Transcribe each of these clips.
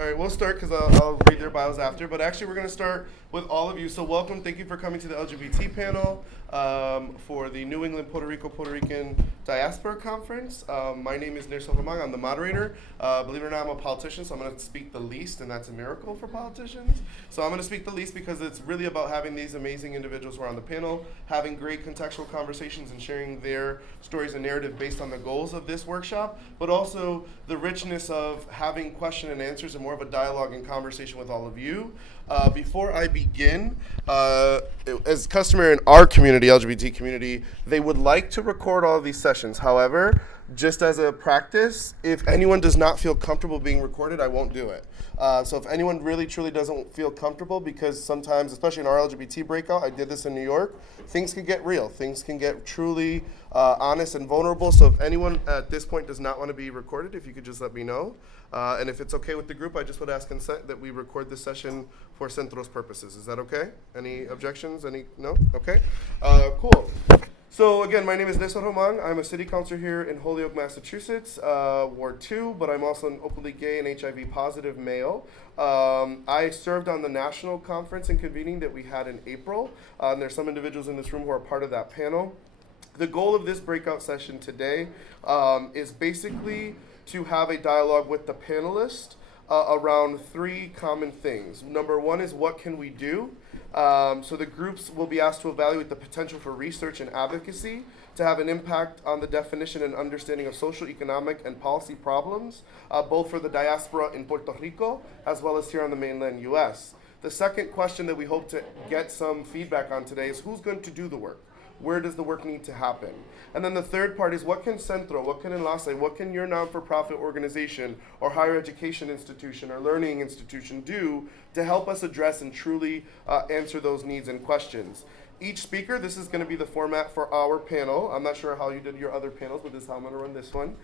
All right, we'll start because I'll read their bios after. But actually, we're going to start with all of you. So welcome. Thank you for coming to the LGBT panel for the New England Puerto Rico Puerto Rican Diaspora Conference. My name is Nelson Román. I'm the moderator. Believe it or not, I'm a politician, so I'm going to speak the least, and that's a miracle for politicians. So I'm going to speak the least because it's really about having these amazing individuals who are on the panel, having great contextual conversations and sharing their stories and narrative based on the goals of this workshop, but also the richness of having question and answers and more of a dialogue and conversation with all of you. Before I begin, as customary in our community, LGBT community, they would like to record all of these sessions. However, just as a practice, if anyone does not feel comfortable being recorded, I won't do it. So if anyone really truly doesn't feel comfortable, because sometimes, especially in our LGBT breakout, I did this in New York, things can get real. Things can get truly honest and vulnerable. So if anyone at this point does not want to be recorded, if you could just let me know. And if it's okay with the group, I just would ask consent that we record this session for Centro's purposes. Is that okay? Any objections? No? Okay. Cool. So again, my name is Nelson Román. I'm a city councilor here in Holyoke, Massachusetts, Ward 2, but I'm also an openly gay and HIV positive male. I served on the national conference and convening that we had in April, and there's some individuals in this room who are part of that panel. The goal of this breakout session today is basically to have a dialogue with the panelists around three common things. Number one is, what can we do? So the groups will be asked to evaluate the potential for research and advocacy to have an impact on the definition and understanding of social, economic, and policy problems, both for the diaspora in Puerto Rico as well as here on the mainland U.S. The second question that we hope to get some feedback on today is, who's going to do the work? Where does the work need to happen? And then the third part is, what can Centro, what can Enlace, what can your non-for-profit organization or higher education institution or learning institution do to help us address and truly answer those needs and questions? Each speaker, this is going to be the format for our panel. I'm not sure how you did your other panels, but this is how I'm going to run this one.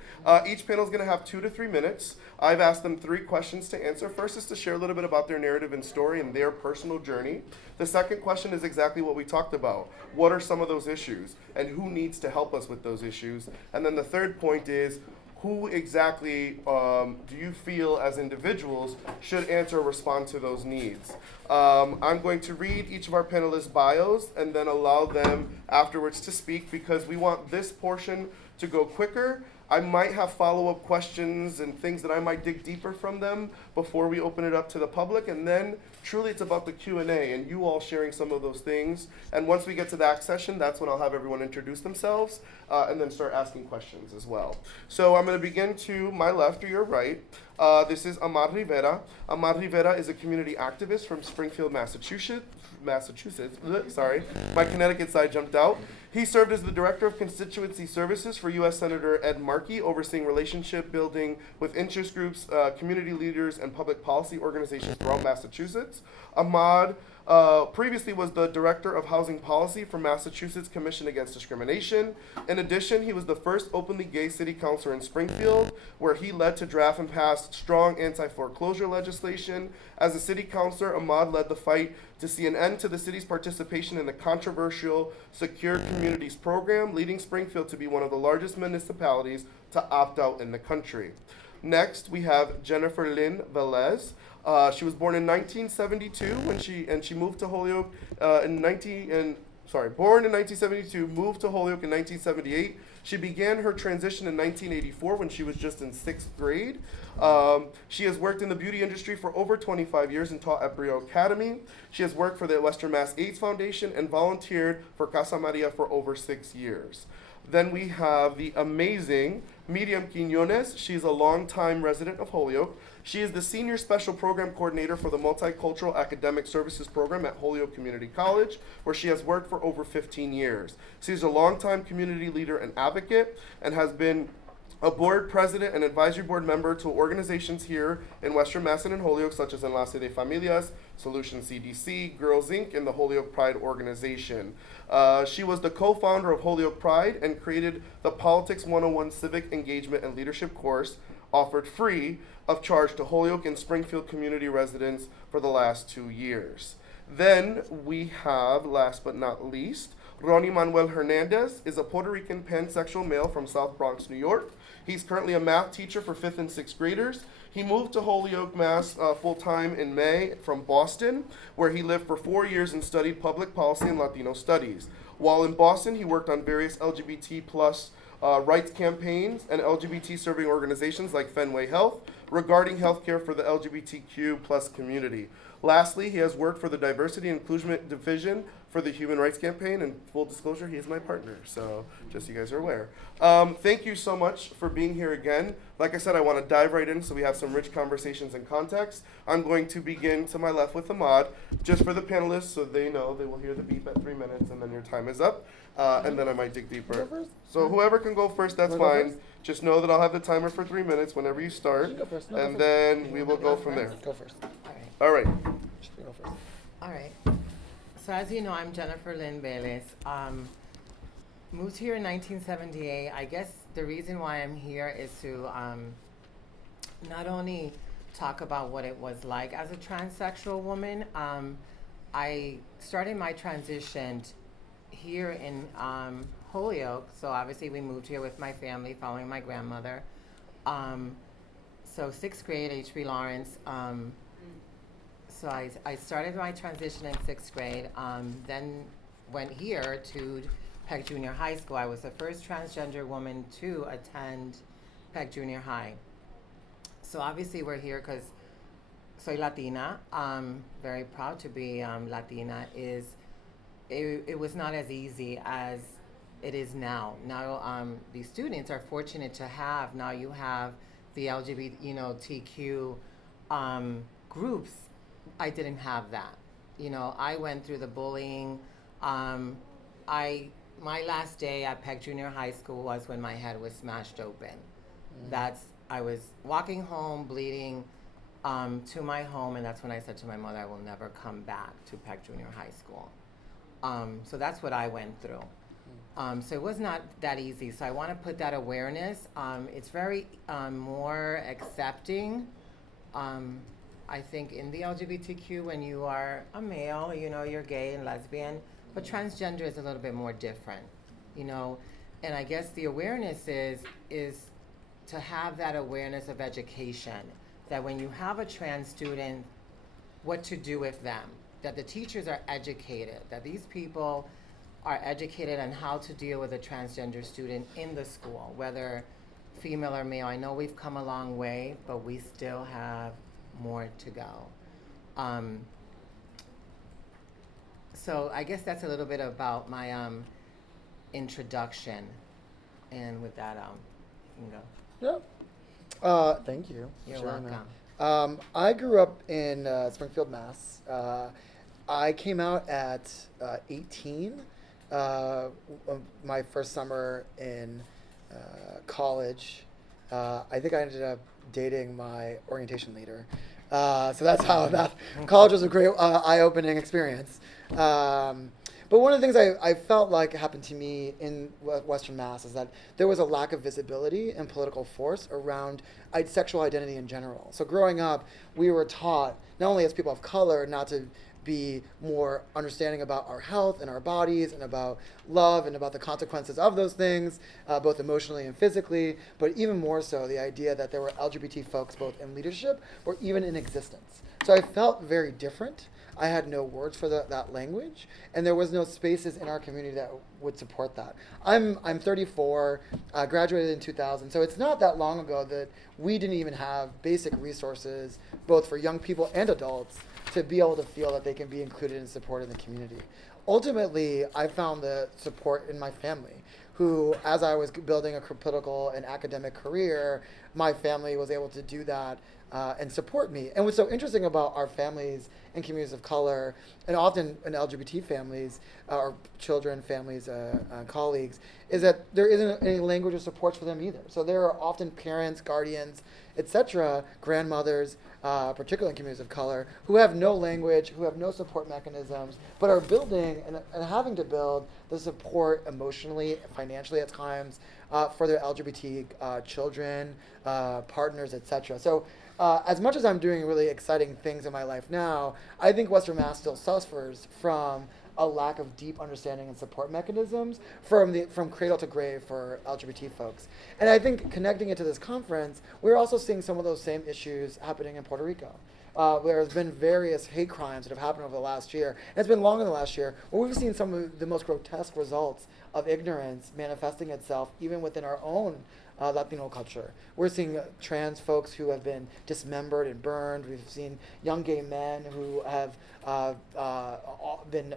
Each panel is going to have 2 to 3 minutes. I've asked them 3 questions to answer. First is to share a little bit about their narrative and story and their personal journey. The second question is exactly what we talked about. What are some of those issues, and who needs to help us with those issues? And then the third point is, who exactly do you feel as individuals should answer or respond to those needs? I'm going to read each of our panelists' bios and then allow them afterwards to speak, because we want this portion to go quicker. I might have follow-up questions and things that I might dig deeper from them before we open it up to the public, and then truly it's about the Q&A and you all sharing some of those things. And once we get to that session, that's when I'll have everyone introduce themselves and then start asking questions as well. So I'm going to begin to my left or your right. This is Ahmad Rivera. Ahmad Rivera is a community activist from Springfield, Massachusetts. Sorry, my Connecticut side jumped out. He served as the Director of Constituency Services for U.S. Senator Ed Markey, overseeing relationship building with interest groups, community leaders, and public policy organizations throughout Massachusetts. Ahmad previously was the Director of Housing Policy for Massachusetts Commission Against Discrimination. In addition, he was the first openly gay city councilor in Springfield, where he led to draft and pass strong anti-foreclosure legislation. As a city councilor, Ahmad led the fight to see an end to the city's participation in the controversial Secure Communities program, leading Springfield to be one of the largest municipalities to opt out in the country. Next, we have Jennifer Lynn Velez. She was born in 1972 she moved to Holyoke born in 1972, moved to Holyoke in 1978. She began her transition in 1984 when she was just in 6th grade. She has worked in the beauty industry for over 25 years and taught at Brio Academy. She has worked for the Western Mass AIDS Foundation and volunteered for Casa Maria for over 6 years. Then we have the amazing Myriam Quinones. She's a longtime resident of Holyoke. She is the Senior Special Program Coordinator for the Multicultural Academic Services Program at Holyoke Community College, where she has worked for over 15 years. She's a longtime community leader and advocate and has been a board president and advisory board member to organizations here in Western Mass and in Holyoke, such as Enlace de Familias, Solution CDC, Girls Inc., and the Holyoke Pride organization. She was the co-founder of Holyoke Pride and created the Politics 101 Civic Engagement and Leadership course, offered free of charge to Holyoke and Springfield community residents for the last 2 years. Then we have, last but not least, Ronnie Manuel Hernandez is a Puerto Rican pansexual male from South Bronx, New York. He's currently a math teacher for 5th and 6th graders. He moved to Holyoke, Mass. Full-time in May from Boston, where he lived for 4 years and studied public policy and Latino studies. While in Boston, he worked on various LGBT plus rights campaigns and LGBT serving organizations like Fenway Health regarding healthcare for the LGBTQ plus community. Lastly, he has worked for the Diversity and Inclusion Division for the Human Rights Campaign, and full disclosure, he is my partner, so just so you guys are aware. Thank you so much for being here again. Like I said, I want to dive right in so we have some rich conversations and context. I'm going to begin to my left with the mod, just for the panelists so they know they will hear the beep at 3 minutes and then your time is up, and then I might dig deeper. So whoever can go first, that's fine. Just know that I'll have the timer for 3 minutes whenever you start, and then we will go from there. Go first. All right. Go first. All right. So as you know, I'm Jennifer Lynn Velez. Moved here in 1978. I guess the reason why I'm here is to not only talk about what it was like as a transsexual woman. I started my transition here in Holyoke. So obviously we moved here with my family following my grandmother. So 6th grade, H.B. Lawrence. So I started my transition in 6th grade, then went here to Peck Junior High School. I was the first transgender woman to attend Peck Junior High. So obviously we're here because soy Latina. Very proud to be Latina. It was not as easy as it is now. Now the students are fortunate to have, now you have the LGBT, TQ groups. I didn't have that. I went through the bullying. My last day at Peck Junior High School was when my head was smashed open. I was walking home, bleeding, to my home, and that's when I said to my mother, I will never come back to Peck Junior High School. So that's what I went through. So it was not that easy. So I want to put that awareness. It's very more accepting. I think in the LGBTQ, when you are a male, you're gay and lesbian, but transgender is a little bit more different, and I guess the awareness is to have that awareness of education, that when you have a trans student, what to do with them, that the teachers are educated, that these people are educated on how to deal with a transgender student in the school, whether female or male. I know we've come a long way, but we still have more to go. So I guess that's a little bit about my introduction, and with that, you can go. Yeah. Thank you. You're for sharing welcome. that. I grew up in Springfield, Mass. I came out at 18. My first summer in college. I think I ended up dating my orientation leader. So that's how that college was a great eye-opening experience. But one of the things I felt like happened to me in Western Mass is that there was a lack of visibility and political force around sexual identity in general. So growing up, we were taught, not only as people of color, not to be more understanding about our health and our bodies and about love and about the consequences of those things, both emotionally and physically, but even more so the idea that there were LGBT folks both in leadership or even in existence. So I felt very different. I had no words for that language, and there was no spaces in our community that would support that. I'm 34, graduated in 2000, so it's not that long ago that we didn't even have basic resources, both for young people and adults, to be able to feel that they can be included and supported in the community. Ultimately, I found the support in my family, who, as I was building a political and academic career, my family was able to do that and support me. And what's so interesting about our families and communities of color, and often in LGBT families, or children, families, colleagues, is that there isn't any language or supports for them either. So there are often parents, guardians, etc., grandmothers, particularly in communities of color, who have no language, who have no support mechanisms, but are building and having to build the support emotionally, financially at times, for their LGBT children, partners, etc. So as much as I'm doing really exciting things in my life now, I think Western Mass still suffers from a lack of deep understanding and support mechanisms from cradle to grave for LGBT folks. And I think connecting it to this conference, we're also seeing some of those same issues happening in Puerto Rico. There's been various hate crimes that have happened over the last year, and it's been longer than the last year, where we've seen some of the most grotesque results of ignorance manifesting itself even within our own Latino culture. We're seeing trans folks who have been dismembered and burned. We've seen young gay men who have been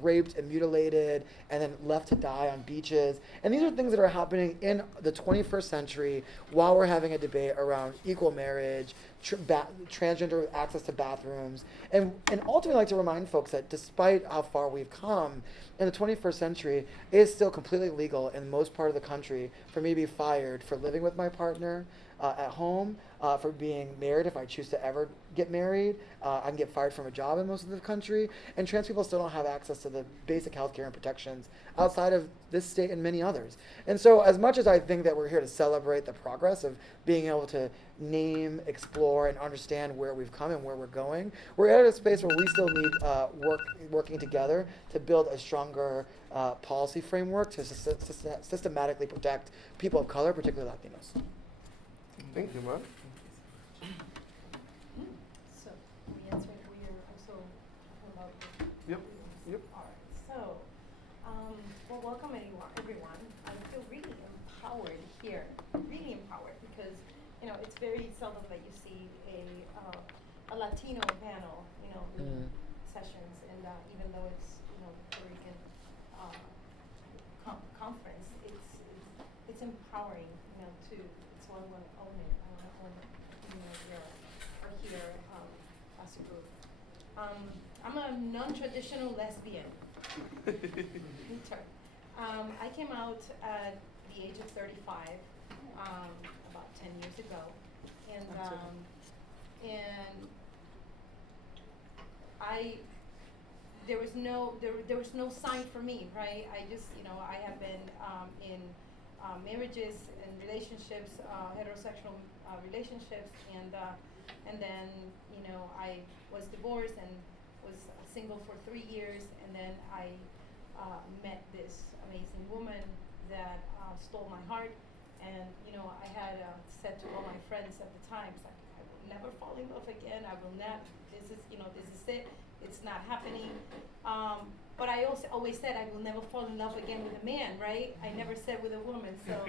raped and mutilated and then left to die on beaches. And these are things that are happening in the 21st century while we're having a debate around equal marriage, transgender access to bathrooms, and ultimately I'd like to remind folks that despite how far we've come, in the 21st century, it is still completely legal in most part of the country for me to be fired for living with my partner at home, for being married if I choose to ever get married. I can get fired from a job in most of the country, and trans people still don't have access to the basic health care and protections outside of this state and many others. And so as much as I think that we're here to celebrate the progress of being able to name, explore, and understand where we've come and where we're going, we're at a space where we still need working together to build a stronger policy framework to systematically protect people of color, particularly Latinos. Thank you, Mark. So, we answered, we are also talking about. Yep. Yep. All right, so, well, welcome everyone. I feel really empowered here, really empowered, because, it's very seldom that you see a Latino panel, sessions, and even though it's, Puerto Rican conference, it's empowering, so I want to own it. I want to own it. We are here as a group. I'm a non-traditional lesbian. New term. I came out at the age of 35, about 10 years ago, and there was no sign for me, right? I just, I have been in marriages and relationships, heterosexual relationships, and then I was divorced and was single for 3 years, and then I met this amazing woman that stole my heart, and I had said to all my friends at the time, it's like, I will never fall in love again. I will not. This is it. It's not happening. But I also always said I will never fall in love again with a man, right? I never said with a woman. So,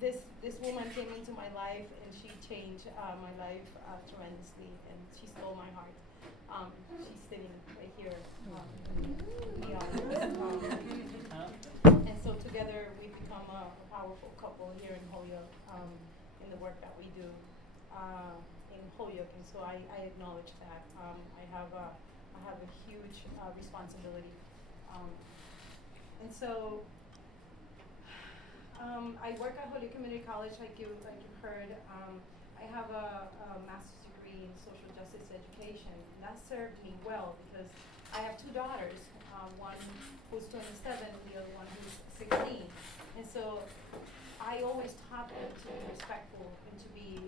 this woman came into my life, and she changed my life tremendously, and she stole my heart. She's sitting right here in the audience. And so together we become a powerful couple here in Holyoke, in the work that we do in Holyoke, and so I acknowledge that. I have a huge responsibility, and so I work at Holyoke Community College, like you heard. I have a master's degree in social justice education, and that served me well because I have 2 daughters, one who's 27 and the other one who's 16, and so I always taught them to be respectful and to be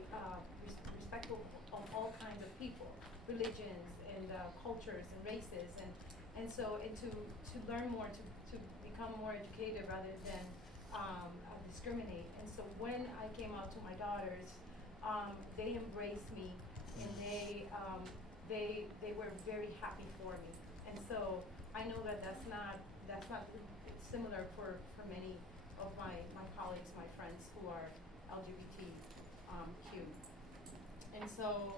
respectful of all kinds of people, religions, and cultures and races, and so to learn more, to become more educated rather than discriminate. And so when I came out to my daughters, they embraced me, and they were very happy for me. And so I know that that's not similar for many of my colleagues, my friends who are LGBTQ. And so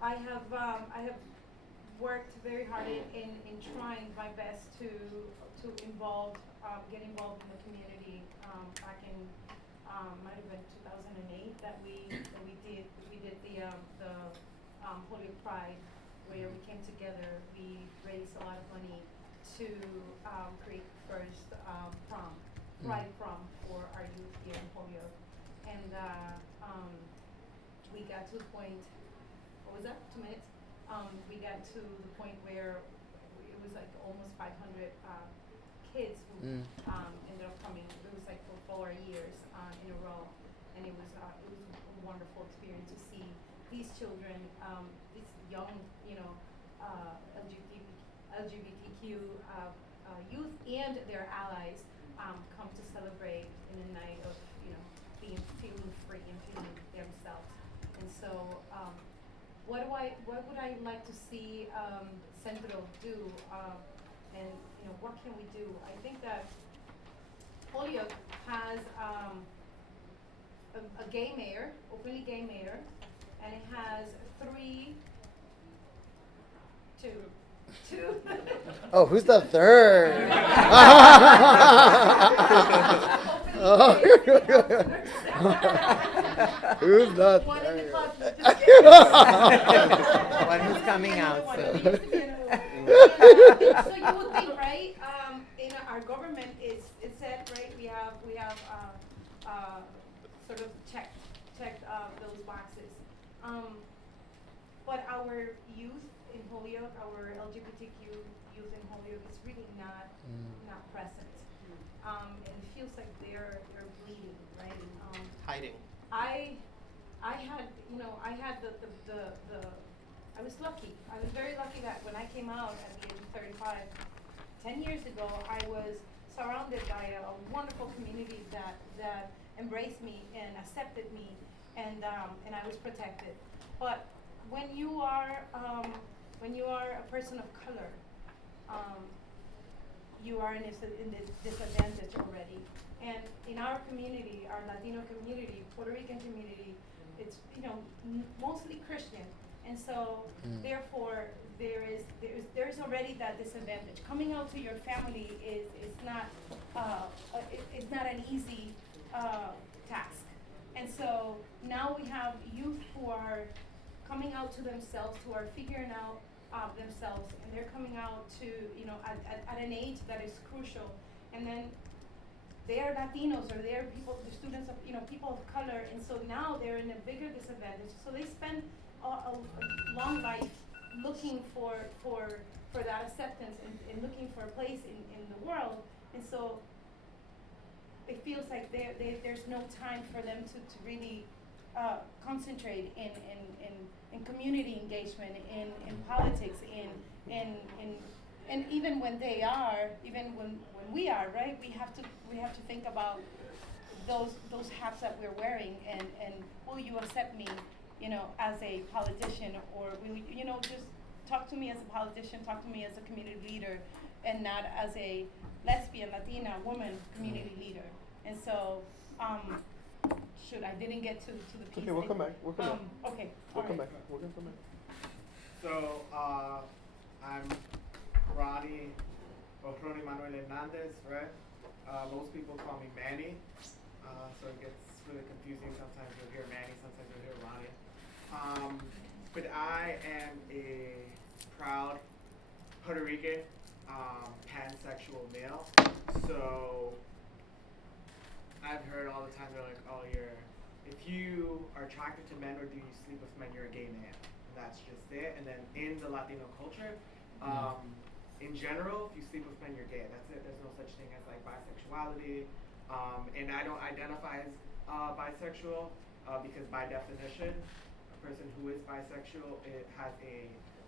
I have worked very hard in trying my best to get involved in the community. Back in might have been 2008 that we did the Holyoke Pride, where we came together. We raised a lot of money to create the first Pride prom for our youth here in Holyoke, and we got to the point. What was that? 2 minutes. We got to the point where it was like almost 500 kids who ended up coming. It was like for 4 years in a row, and it was a wonderful experience to see these children, these young, LGBTQ youth and their allies come to celebrate in a night of, feeling free and feeling themselves. And so, what would I like to see Centro do? And what can we do? I think that Holyoke has a gay mayor, openly gay mayor, and it has two. Oh, who's the third? Oh. Who's the One in the third? club, just kidding. One who's coming out One. soon. There used to be another one. So you would think, right? In our government, it said, right? We have sort of checked those boxes. But our youth in Holyoke, our LGBTQ youth in Holyoke, is really not present. And it feels like they're bleeding, right? Hiding. I had I was lucky. I was very lucky that when I came out at the age of 35, 10 years ago, I was surrounded by a wonderful community that embraced me and accepted me, and I was protected. But when you are a person of color, you are in a disadvantage already. And in our community, our Latino community, Puerto Rican community, it's mostly Christian, and so therefore there is already that disadvantage. Coming out to your family is not it's not an easy task, and so now we have youth who are coming out to themselves, who are figuring out themselves, and they're coming out to at an age that is crucial, and then they are Latinos or they are the students of people of color, and so now they're in a bigger disadvantage. So they spend a long life looking for that acceptance and looking for a place in the world, and so it feels like there's no time for them to really concentrate in community engagement, in politics, and even when they are, even when we are, right, we have to think about those hats that we're wearing, and will you accept me, as a politician, or will you, just talk to me as a politician, talk to me as a community leader, and not as a lesbian, Latina, woman community leader. And so, I didn't get to the piece. Okay, we'll come back. We'll come back. Okay. We'll all come right. back. We're gonna come back. So, I'm Ronnie Manuel Hernandez, right? Most people call me Manny, so it gets really confusing. Sometimes you'll hear Manny, sometimes you'll hear Ronnie. But I am a proud Puerto Rican, pansexual male. So, I've heard all the time, they're like, oh, if you are attracted to men or do you sleep with men, you're a gay man. And that's just it. And then in the Latino culture, in general, if you sleep with men, you're gay. That's it. There's no such thing as like bisexuality. And I don't identify as bisexual because by definition, a person who is bisexual, it has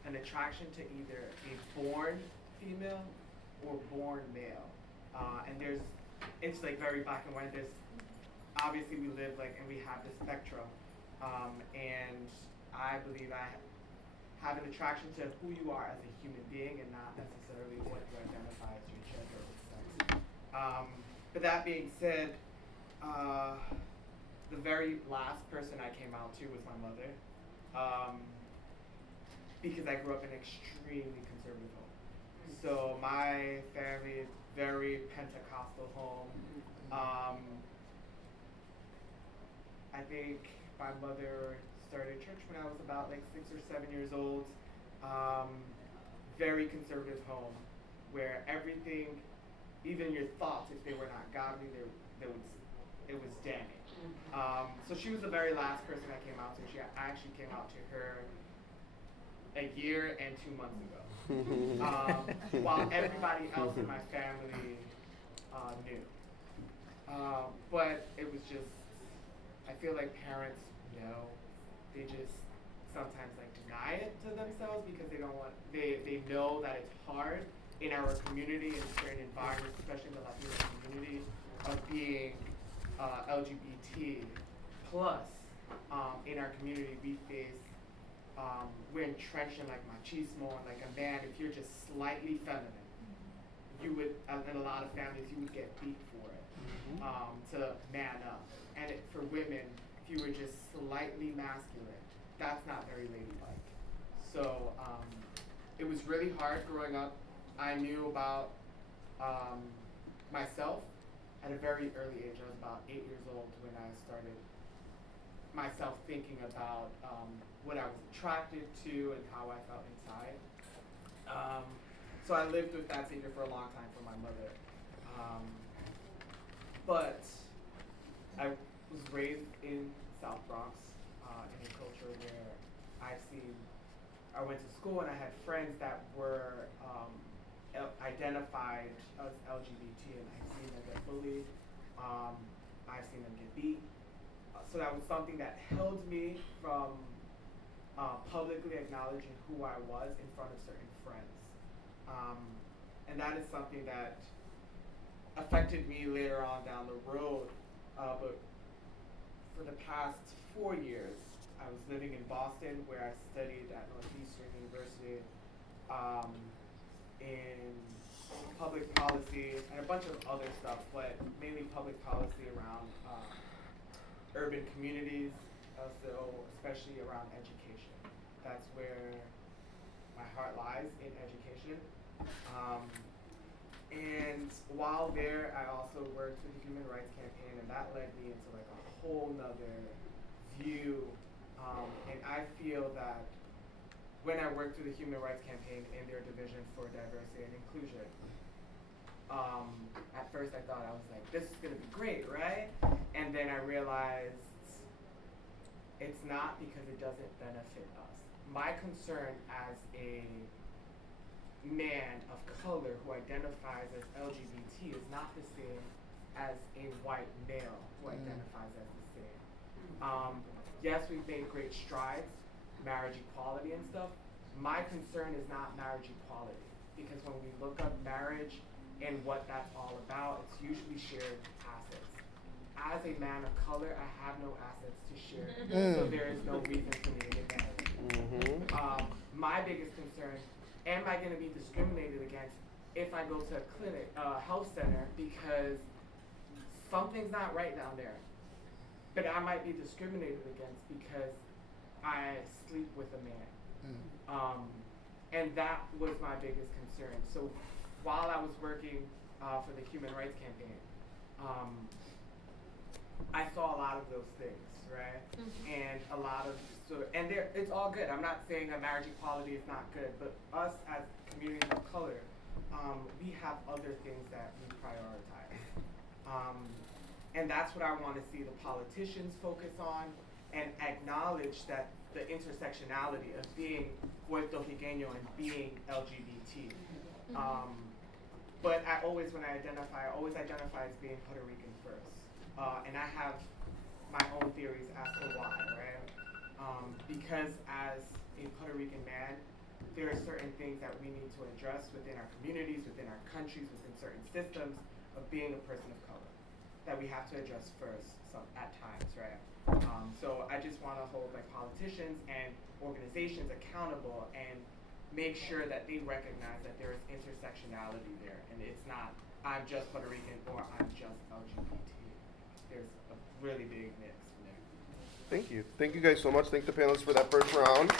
an attraction to either a born female or born male. And it's like very black and white. There's obviously we live and we have this spectrum, and I believe I have an attraction to who you are as a human being and not necessarily what you identify as your gender or sex. But that being said, the very last person I came out to was my mother, because I grew up in an extremely conservative home. So my family is very Pentecostal home. I think my mother started church when I was about 6 or 7 years old. Very conservative home where everything, even your thoughts, if they were not godly, it was damning. So she was the very last person I came out to. I actually came out to her a year and 2 months ago. While everybody else in my family knew. But it was just, I feel like parents know. They just sometimes like deny it to themselves because they don't want, they know that it's hard in our community, in certain environments, especially in the Latino community, of being LGBT plus. In our community, we face, we're entrenched in like machismo, and like a man, if you're just slightly feminine, you would, in a lot of families, you would get beat for it, to man up. And for women, if you were just slightly masculine, that's not very ladylike. So it was really hard growing up. I knew about myself at a very early age. I was about 8 years old when I started myself thinking about what I was attracted to and how I felt inside. So I lived with that secret for a long time from my mother. But I was raised in South Bronx in a culture where I went to school and I had friends that were identified as LGBT, and I've seen them get bullied, I've seen them get beat. So that was something that held me from publicly acknowledging who I was in front of certain friends. And that is something that affected me later on down the road. But for the past 4 years, I was living in Boston, where I studied at Northeastern University in public policy and a bunch of other stuff, but mainly public policy around urban communities, so especially around education. That's where my heart lies, in education. And while there, I also worked for the Human Rights Campaign, and that led me into like a whole nother view. And I feel that when I worked through the Human Rights Campaign in their division for diversity and inclusion, at first I thought, I was like, this is gonna be great, right? And then I realized it's not, because it doesn't benefit us. My concern as a man of color who identifies as LGBT is not the same as a white male who identifies as the same. Yes, we've made great strides, marriage equality and stuff. My concern is not marriage equality, because when we look up marriage and what that's all about, it's usually shared assets. As a man of color, I have no assets to share, so there is no reason for me to get married. My biggest concern, am I going to be discriminated against if I go to a clinic, health center, because something's not right down there? But I might be discriminated against because I sleep with a man. And that was my biggest concern. So while I was working for the Human Rights Campaign, I saw a lot of those things, right? And a lot of, it's all good. I'm not saying that marriage equality is not good, but us as communities of color, we have other things that we prioritize. And that's what I want to see the politicians focus on, and acknowledge that the intersectionality of being Puerto Rican and being LGBT. But when I always identify as being Puerto Rican first. And I have my own theories as to why, right? Because as a Puerto Rican man, there are certain things that we need to address within our communities, within our countries, within certain systems of being a person of color that we have to address first at times, right? So I just want to hold like politicians and organizations accountable and make sure that they recognize that there is intersectionality there, and it's not, I'm just Puerto Rican or I'm just LGBT. There's a really big mix there. Thank you. Thank you guys so much. Thank the panelists for that first round.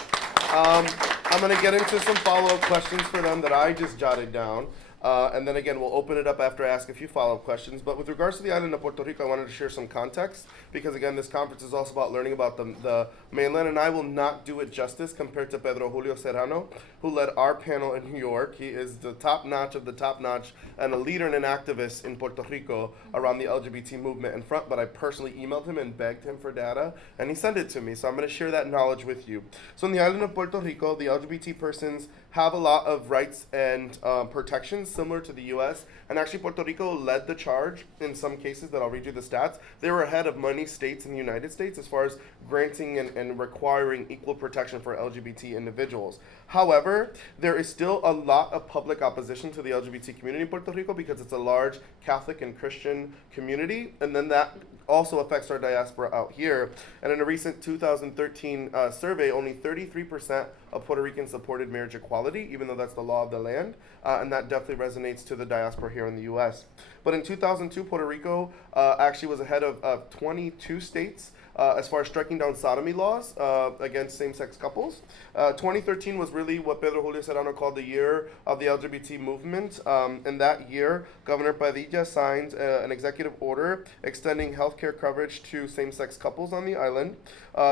I'm going to get into some follow-up questions for them that I just jotted down. And then again, we'll open it up after I ask a few follow-up questions. But with regards to the island of Puerto Rico, I wanted to share some context, because again, this conference is also about learning about the mainland, and I will not do it justice compared to Pedro Julio Serrano, who led our panel in New York. He is the top-notch of the top-notch and a leader and an activist in Puerto Rico around the LGBT movement and front, but I personally emailed him and begged him for data, and he sent it to me, so I'm going to share that knowledge with you. So in the island of Puerto Rico, the LGBT persons have a lot of rights and protections similar to the U.S. And actually, Puerto Rico led the charge in some cases that I'll read you the stats. They were ahead of many states in the United States as far as granting and requiring equal protection for LGBT individuals. However, there is still a lot of public opposition to the LGBT community in Puerto Rico because it's a large Catholic and Christian community, and then that also affects our diaspora out here. And in a recent 2013 survey, only 33% of Puerto Ricans supported marriage equality, even though that's the law of the land, and that definitely resonates to the diaspora here in the U.S. But in 2002, Puerto Rico actually was ahead of 22 states as far as striking down sodomy laws against same-sex couples. 2013 was really what Pedro Julio Serrano called the year of the LGBT movement. In that year, Governor Padilla signed an executive order extending health care coverage to same-sex couples on the island.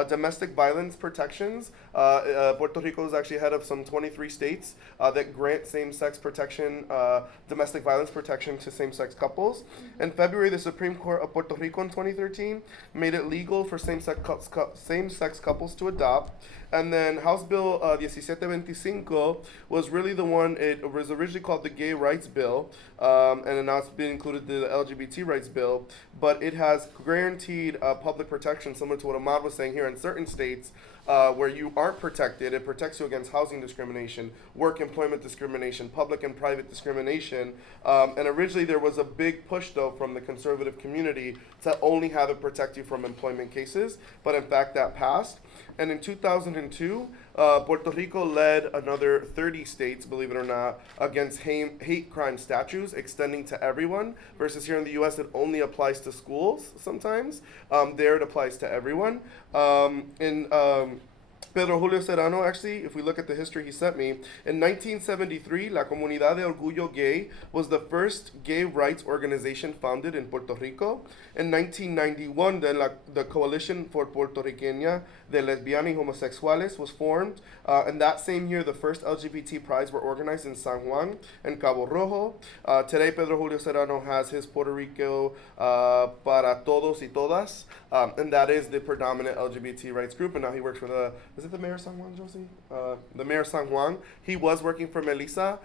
Domestic violence protections. Puerto Rico is actually ahead of some 23 states that grant same-sex protection, domestic violence protection to same-sex couples. In February, the Supreme Court of Puerto Rico in 2013 made it legal for same-sex couples to adopt. And then House Bill 1725 was really the one, it was originally called the Gay Rights Bill, and then now it's been included in the LGBT Rights Bill, but it has guaranteed public protection, similar to what Ahmad was saying here in certain states, where you aren't protected. It protects you against housing discrimination, work employment discrimination, public and private discrimination. And originally there was a big push, though, from the conservative community to only have it protect you from employment cases. But in fact, that passed. And in 2002, Puerto Rico led another 30 states, believe it or not, against hate crime statutes extending to everyone, versus here in the U.S. it only applies to schools sometimes. There it applies to everyone. Pedro Julio Serrano, actually, if we look at the history he sent me, in 1973, La Comunidad de Orgullo Gay was the first gay rights organization founded in Puerto Rico. In 1991, the Coalition for Puertorriqueña de Lesbianas y Homosexuales was formed. And that same year, the first LGBT prides were organized in San Juan and Cabo Rojo. Today, Pedro Julio Serrano has his Puerto Rico para todos y todas, and that is the predominant LGBT rights group. And now he works for is it the Mayor of San Juan, Josie? The Mayor of San Juan. He was working for Melissa,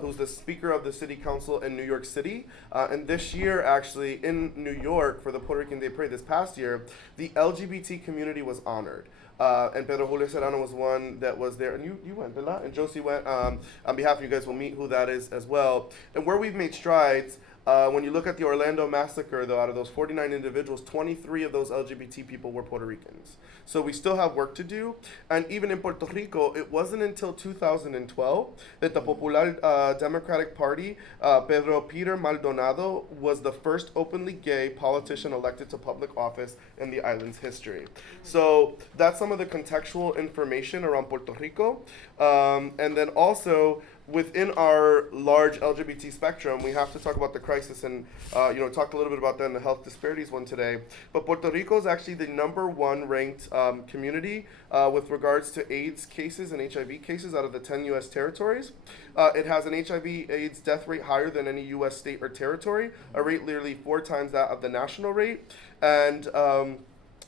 who's the Speaker of the City Council in New York City. And this year, actually, in New York, for the Puerto Rican Day Parade this past year, the LGBT community was honored. And Pedro Julio Serrano was one that was there. And you went, Vela? And Josie went. On behalf of you guys, we'll meet who that is as well. And where we've made strides, when you look at the Orlando massacre, though, out of those 49 individuals, 23 of those LGBT people were Puerto Ricans. So we still have work to do. And even in Puerto Rico, it wasn't until 2012 that the Popular Democratic Party, Pedro Peter Maldonado, was the first openly gay politician elected to public office in the island's history. So that's some of the contextual information around Puerto Rico. And then also, within our large LGBT spectrum, we have to talk about the crisis and, talk a little bit about that in the health disparities one today. But Puerto Rico is actually the #1 ranked community with regards to AIDS cases and HIV cases out of the 10 U.S. territories. It has an HIV/AIDS death rate higher than any U.S. state or territory, a rate nearly 4 times that of the national rate. And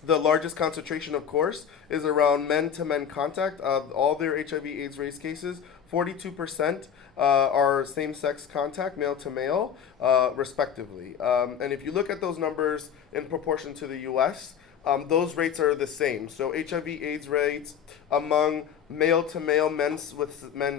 the largest concentration, of course, is around men-to-men contact. Of all their HIV/AIDS race cases, 42% are same-sex contact, male to male, respectively. And if you look at those numbers in proportion to the U.S., those rates are the same. So HIV/AIDS rates among male to male men's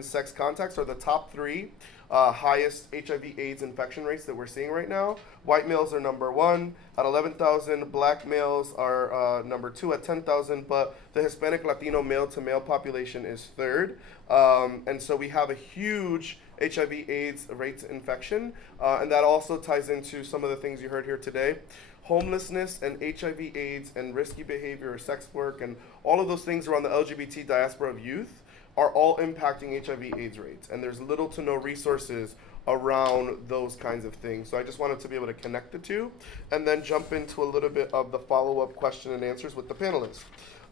sex contacts are the top 3 highest HIV/AIDS infection rates that we're seeing right now. White males are #1 at 11,000. Black males are #2 at 10,000. But the Hispanic Latino male to male population is 3rd. And so we have a huge HIV/AIDS rates infection. And that also ties into some of the things you heard here today. Homelessness and HIV/AIDS and risky behavior or sex work and all of those things around the LGBT diaspora of youth are all impacting HIV/AIDS rates. And there's little to no resources around those kinds of things. So I just wanted to be able to connect the two and then jump into a little bit of the follow-up question and answers with the panelists.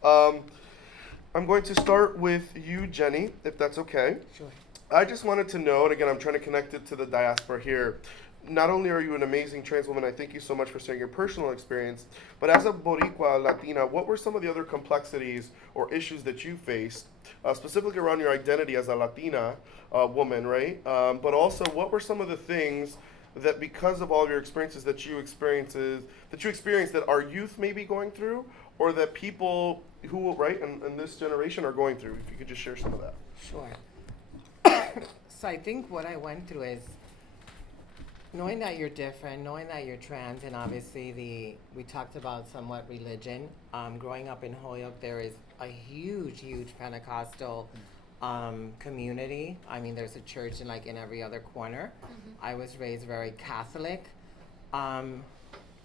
I'm going to start with you, Jenny, if that's okay. Sure. I just wanted to know, and again, I'm trying to connect it to the diaspora here. not only are you an amazing trans woman, I thank you so much for sharing your personal experience, but as a Boricua Latina, what were some of the other complexities or issues that you faced, specifically around your identity as a Latina woman, right? But also, what were some of the things that, because of all of your experiences, that you experienced that our youth may be going through, or that people who, right, in this generation are going through? If you could just share some of that. Sure. So I think what I went through is knowing that you're different, knowing that you're trans, and obviously we talked about somewhat religion. Growing up in Holyoke, there is a huge Pentecostal community. I mean, there's a church in every other corner. I was raised very Catholic.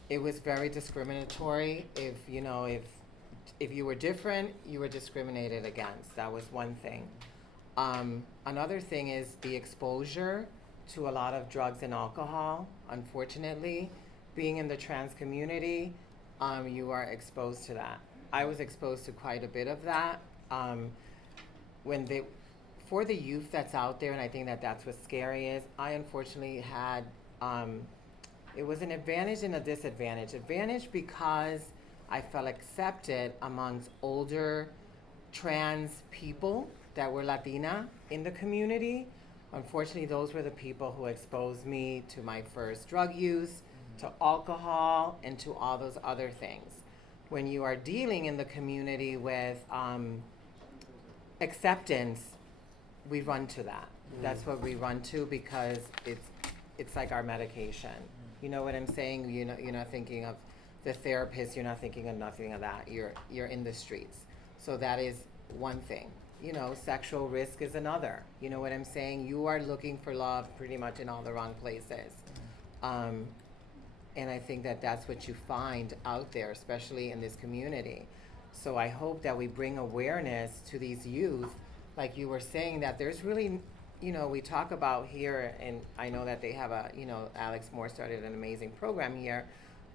It was very discriminatory. If you were different, you were discriminated against. That was one thing. Another thing is the exposure to a lot of drugs and alcohol. Unfortunately, being in the trans community, you are exposed to that. I was exposed to quite a bit of that. For the youth that's out there, and I think that's what's scary is, I unfortunately had, it was an advantage and a disadvantage. Advantage because I felt accepted amongst older trans people that were Latina in the community. Unfortunately, those were the people who exposed me to my first drug use, to alcohol, and to all those other things. When you are dealing in the community with acceptance, we run to that. That's what we run to because it's like our medication. You know what I'm saying? You're not thinking of the therapist. You're not thinking of nothing of that. You're in the streets. So that is one thing. Sexual risk is another. You know what I'm saying? You are looking for love pretty much in all the wrong places. And I think that's what you find out there, especially in this community. So I hope that we bring awareness to these youth, like you were saying, that there's really, we talk about here, and I know that they have Alex Moore started an amazing program here,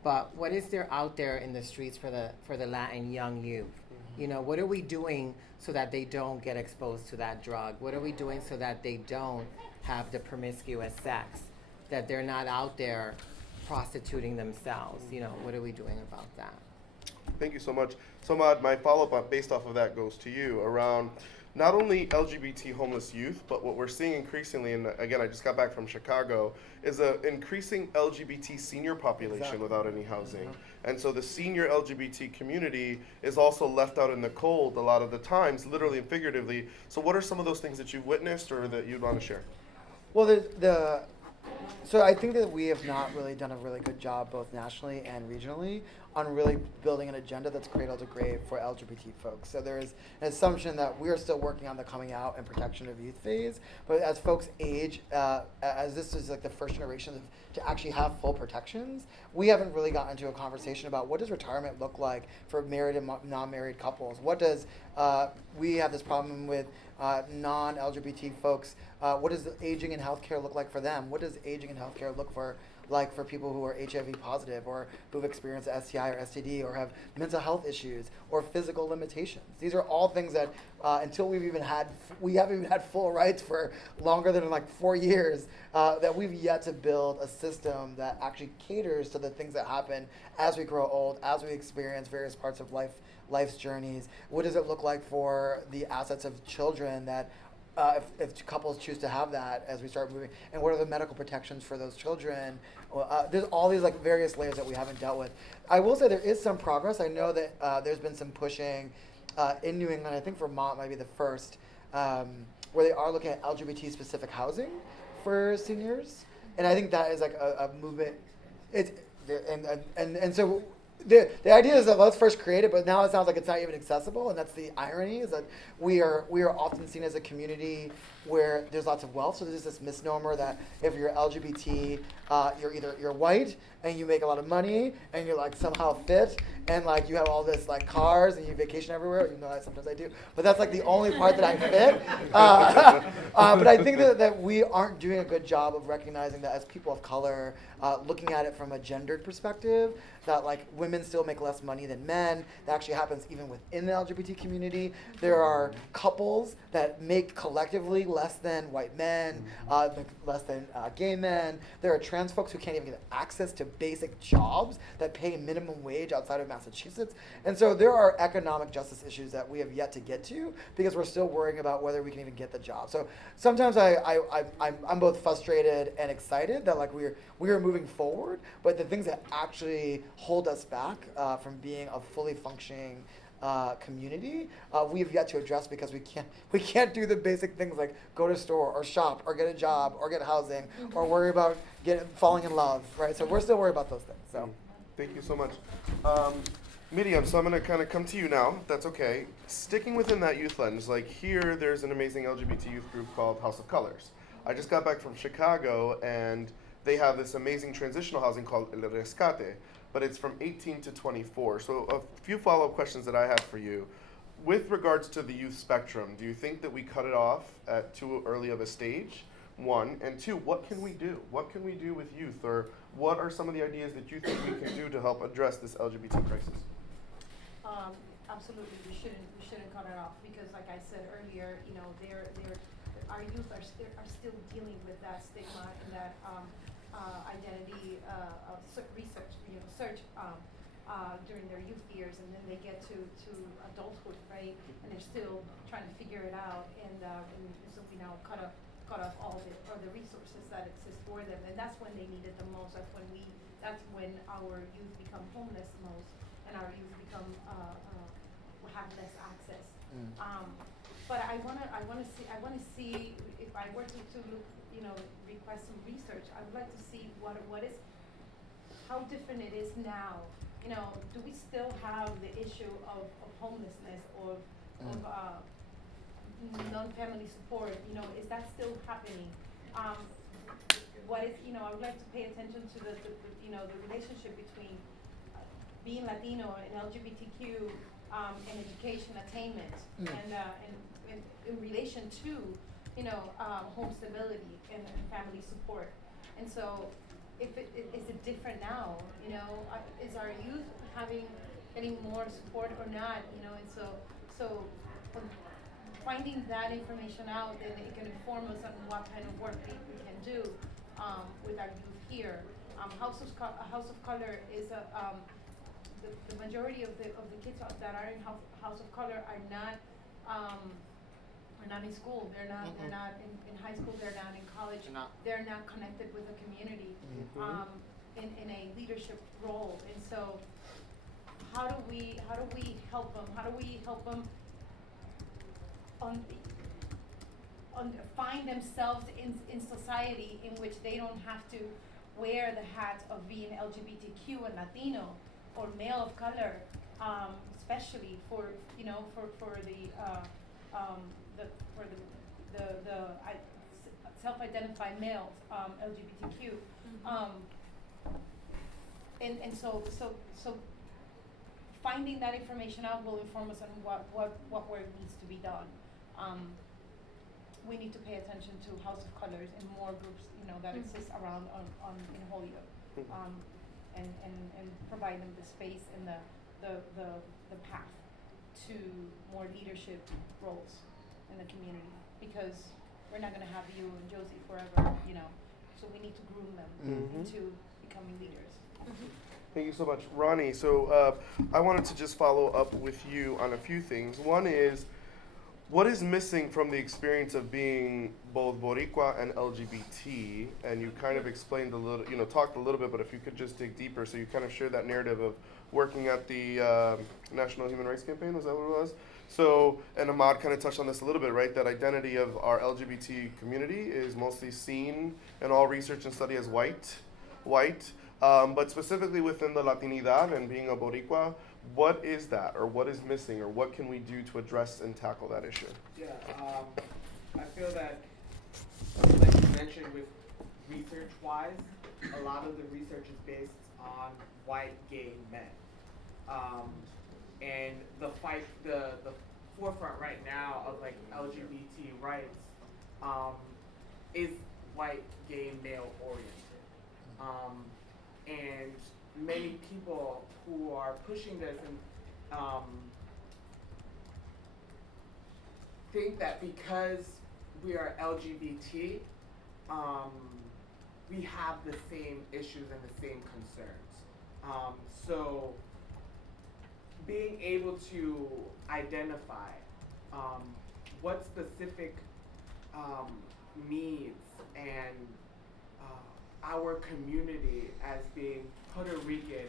but what is there out there in the streets for the Latin young youth? What are we doing so that they don't get exposed to that drug? What are we doing so that they don't have the promiscuous sex? That they're not out there prostituting themselves? What are we doing about that? Thank you so much. So, Mad, my follow-up based off of that goes to you around not only LGBT homeless youth, but what we're seeing increasingly, and again, I just got back from Chicago, is an increasing LGBT senior population without any housing. And so the senior LGBT community is also left out in the cold a lot of the times, literally and figuratively. So what are some of those things that you've witnessed or that you'd want to share? Well, so I think that we have not really done a really good job, both nationally and regionally, on really building an agenda that's cradle to grave for LGBT folks. So there is an assumption that we're still working on the coming out and protection of youth phase, but as folks age, as this is like the first generation to actually have full protections, we haven't really gotten into a conversation about what does retirement look like for married and non-married couples. What does, we have this problem with non-LGBT folks. What does aging in healthcare look like for them? What does aging in healthcare look like for people who are HIV positive or who've experienced STI or STD or have mental health issues or physical limitations? These are all things that until we haven't even had full rights for longer than 4 years, that we've yet to build a system that actually caters to the things that happen as we grow old, as we experience various parts of life's journeys. What does it look like for the assets of children that if couples choose to have that as we start moving, and what are the medical protections for those children? There's all these various layers that we haven't dealt with. I will say there is some progress. I know that there's been some pushing in New England. I think Vermont might be the first where they are looking at LGBT specific housing for seniors, and I think that is a movement. So the idea is that let's first create it, but now it sounds like it's not even accessible, and that's the irony, is that we are often seen as a community where there's lots of wealth. So there's this misnomer that if you're LGBT, you're white and you make a lot of money and you're somehow fit and like you have all this like cars and you vacation everywhere. You know that sometimes I do, but that's like the only part that I fit. But I think that we aren't doing a good job of recognizing that as people of color, looking at it from a gendered perspective, that like women still make less money than men. That actually happens even within the LGBT community. There are couples that make collectively less than white men, less than gay men. There are trans folks who can't even get access to basic jobs that pay minimum wage outside of Massachusetts. And so there are economic justice issues that we have yet to get to because we're still worrying about whether we can even get the job. So sometimes I'm both frustrated and excited that like we're moving forward, but the things that actually hold us back from being a fully functioning community, we have yet to address because we can't do the basic things like go to store or shop or get a job or get housing or worry about falling in love, right? So we're still worried about those things. So Thank you so much. Myriam, so I'm going to kind of come to you now, if that's okay. Sticking within that youth lens, like here there's an amazing LGBT youth group called House of Colors. I just got back from Chicago and they have this amazing transitional housing called El Rescate, but it's from 18 to 24. So a few follow-up questions that I have for you. With regards to the youth spectrum, do you think that we cut it off at too early of a stage? One, and two, what can we do? What can we do with youth, or what are some of the ideas that you think we can do to help address this LGBT crisis? Absolutely, we shouldn't cut it off because, like I said earlier, you know, our youth are still dealing with that stigma and that identity research, you know, search during their youth years, and then they get to adulthood, right? And they're still trying to figure it out, and so we now cut off all the resources that exist for them, and that's when they need it the most. That's when our youth become homeless the most, and our youth become have less access. But I wanna see if I were to you know, request some research. I would like to see how different it is now. You know, do we still have the issue of homelessness or of non-family support? You know, is that still happening? You know, I would like to pay attention to the you know, the relationship between being Latino and LGBTQ and education attainment, and in relation to, you know, home stability and family support. And so, is it different now? You know, is our youth getting more support or not? You know, and so finding that information out, then it can inform us on what kind of work we can do with our youth here. House of Color is the majority of the kids that are in House of Color are not in school. They're not in high school. They're not in college. They're not connected with the community in a leadership role. And so, how do we help them? How do we help them find themselves in society in which they don't have to wear the hat of being LGBTQ and Latino or male of color, especially for the self-identified males, LGBTQ, and so finding that information out will inform us on what work needs to be done. We need to pay attention to House of Colors and more groups, you know, that exist around in Holyoke, and provide them the space and the path to more leadership roles in the community, because we're not going to have you and Josie forever, you know. So we need to groom them into becoming leaders. Thank you so much, Ronnie. So I wanted to just follow up with you on a few things. One is, what is missing from the experience of being both Boricua and LGBT? And you kind of explained a little, you know, talked a little bit, but if you could just dig deeper, so you kind of shared that narrative of working at the National Human Rights Campaign, was that what it was? So, and Ahmad kind of touched on this a little bit, right? That identity of our LGBT community is mostly seen in all research and study as white. But specifically within the Latinidad and being a Boricua, what is that, or what is missing, or what can we do to address and tackle that issue? Yeah, I feel that, like you mentioned, with research-wise, a lot of the research is based on white gay men. And the fight, the forefront right now of like LGBT rights is white, gay, male oriented. And many people who are pushing this and think that because we are LGBT, we have the same issues and the same concerns. So being able to identify what specific needs and our community as being Puerto Rican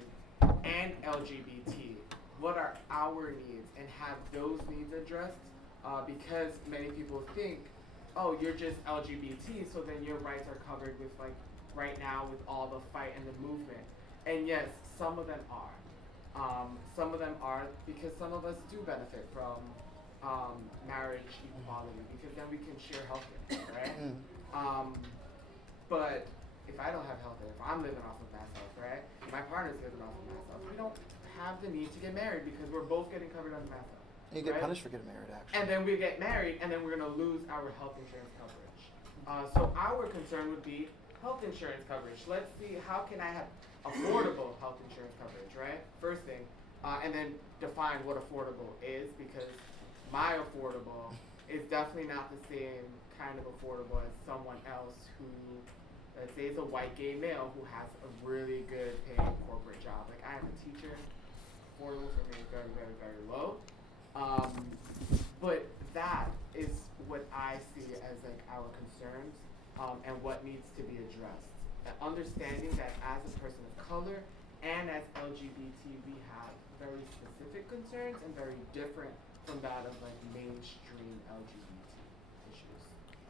and LGBT, what are our needs, and have those needs addressed, because many people think, oh, you're just LGBT, so then your rights are covered with, like, right now with all the fight and the movement. And yes, some of them are. Some of them are because some of us do benefit from marriage equality, because then we can share healthcare, right? But if I don't have healthcare, if I'm living off of mass health, right? My partner's living off of mass health, we don't have the need to get married because we're both getting covered under mass health. And you get right? punished for getting married, actually. And then we get married, and then we're gonna lose our health insurance coverage. So our concern would be health insurance coverage. Let's see, how can I have affordable health insurance coverage, right? First thing, and then define what affordable is, because my affordable is definitely not the same kind of affordable as someone else who, let's say, is a white gay male who has a really good paying corporate job. Like, I am a teacher, affordable for me is very, very, very low. But that is what I see as like our concerns, and what needs to be addressed. Understanding that as a person of color and as LGBT, we have very specific concerns and very different from that of like mainstream LGBT issues.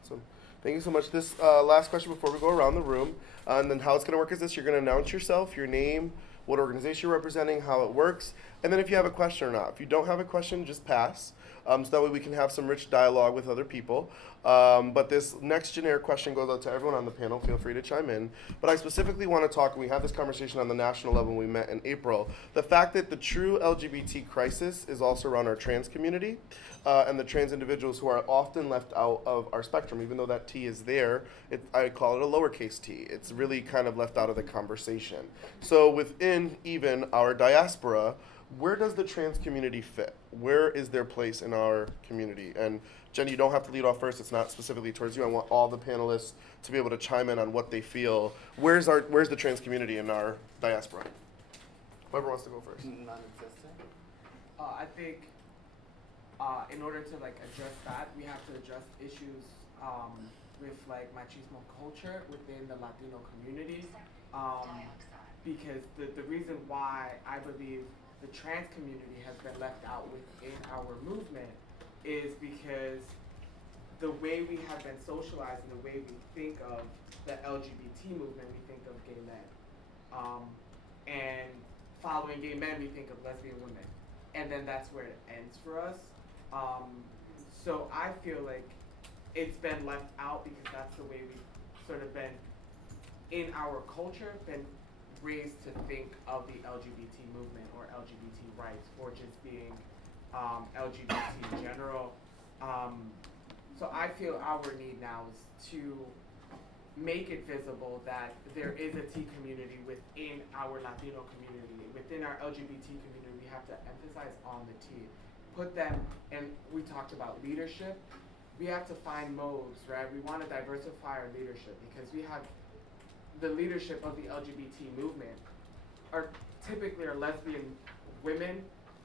So, thank you so much. This last question before we go around the room, and then how it's going to work is this: you're going to announce yourself, your name, what organization you're representing, how it works, and then if you have a question or not. If you don't have a question, just pass, so that way we can have some rich dialogue with other people. But this next generic question goes out to everyone on the panel. Feel free to chime in. But I specifically want to talk, and we had this conversation on the national level when we met in April, the fact that the true LGBT crisis is also around our trans community, and the trans individuals who are often left out of our spectrum. Even though that T is there, I call it a lowercase t. It's really kind of left out of the conversation. So within even our diaspora, where does the trans community fit? Where is their place in our community? And Jenny, you don't have to lead off first. It's not specifically towards you. I want all the panelists to be able to chime in on what they feel. Where's the trans community in our diaspora? Whoever wants to go first. Non-existent. I think in order to like address that, we have to address issues with like machismo culture within the Latino community. Because the reason why I believe the trans community has been left out within our movement is because the way we have been socialized and the way we think of the LGBT movement, we think of gay men. And following gay men, we think of lesbian women. And then that's where it ends for us. So I feel like it's been left out because that's the way we've sort of been, in our culture, been raised to think of the LGBT movement or LGBT rights, or just being LGBT in general. So I feel our need now is to make it visible that there is a T community within our Latino community. Within our LGBT community, we have to emphasize on the T. Put them, and we talked about leadership. We have to find modes, right? We want to diversify our leadership because we have the leadership of the LGBT movement are typically are lesbian women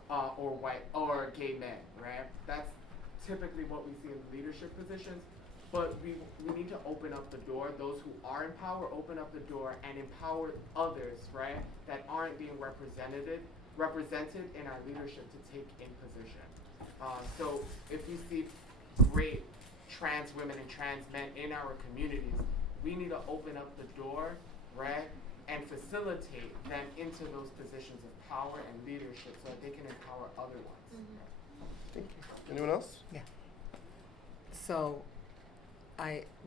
or white or gay men, right? That's typically what we see in the leadership positions. But we need to open up the door. Those who are in power, open up the door and empower others, right? That aren't being represented in our leadership to take in position. So if you see great trans women and trans men in our communities, we need to open up the door, right, and facilitate them into those positions of power and leadership so that they can empower other ones. Thank you. Anyone else? Yeah. So,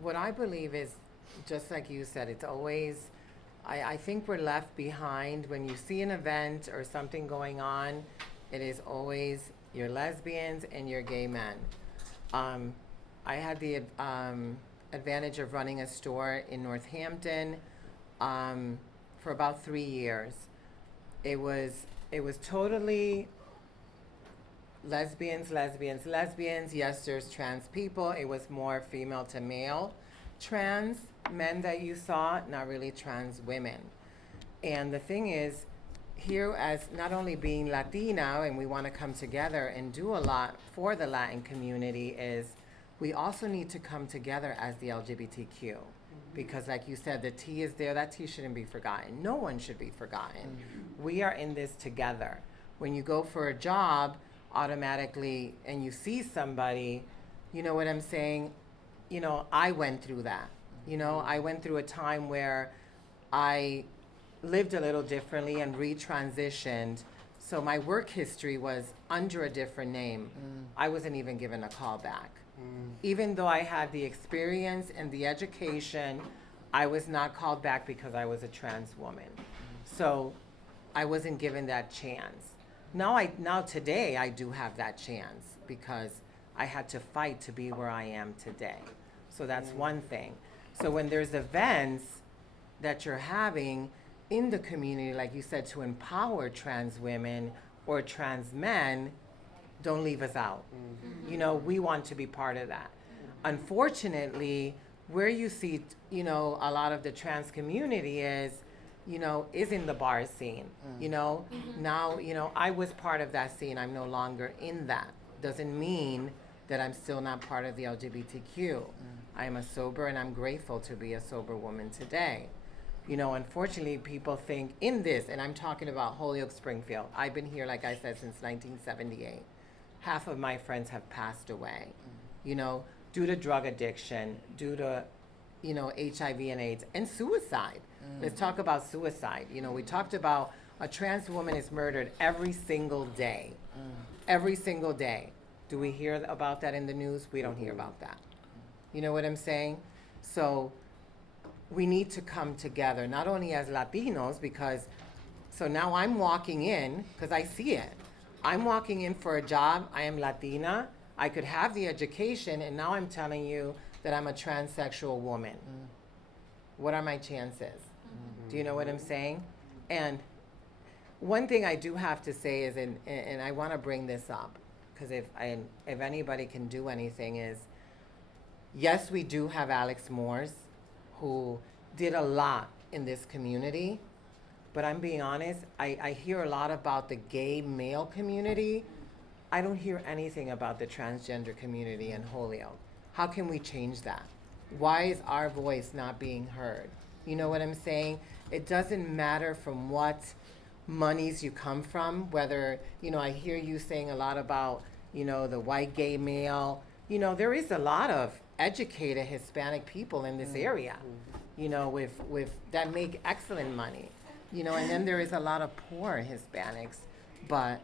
what I believe is, just like you said, it's always I think we're left behind. When you see an event or something going on, it is always your lesbians and your gay men. I had the advantage of running a store in Northampton for about 3 years. It was totally lesbians. Yes, there's trans people. It was more female to male trans men that you saw, not really trans women. And the thing is, here, as not only being Latina, and we want to come together and do a lot for the Latin community, is we also need to come together as the LGBTQ. Because like you said, the T is there, that T shouldn't be forgotten. No one should be forgotten. We are in this together. When you go for a job, automatically, and you see somebody, you know what I'm saying? You know, I went through that. You know, I went through a time where I lived a little differently and retransitioned. So my work history was under a different name. I wasn't even given a call back. Even though I had the experience and the education, I was not called back because I was a trans woman. So I wasn't given that chance. Now today I do have that chance because I had to fight to be where I am today. So that's one thing. So when there's events that you're having in the community, like you said, to empower trans women or trans men, don't leave us out. You know, we want to be part of that. Unfortunately, where you see, you know, a lot of the trans community is in the bar scene. You know, now, you know, I was part of that scene. I'm no longer in that. Doesn't mean that I'm still not part of the LGBTQ. I am a sober, and I'm grateful to be a sober woman today. You know, unfortunately, people think in this, and I'm talking about Holyoke, Springfield. I've been here, like I said, since 1978. Half of my friends have passed away, you know, due to drug addiction, due to, you know, HIV and AIDS, and suicide. Let's talk about suicide. You know, we talked about a trans woman is murdered every single day. Every single day. Do we hear about that in the news? We don't hear about that. You know what I'm saying? So we need to come together, not only as Latinos, because, so now I'm walking in, because I see it. I'm walking in for a job, I am Latina, I could have the education, and now I'm telling you that I'm a transsexual woman. What are my chances? Do you know what I'm saying? And one thing I do have to say is, and I want to bring this up, because if anybody can do anything, is yes, we do have Alex Moores, who did a lot in this community, but I'm being honest, I hear a lot about the gay male community. I don't hear anything about the transgender community in Holyoke. How can we change that? Why is our voice not being heard? You know what I'm saying? It doesn't matter from what monies you come from, whether, you know, I hear you saying a lot about, you know, the white gay male. You know, there is a lot of educated Hispanic people in this area, you know, with that make excellent money, you know, and then there is a lot of poor Hispanics, but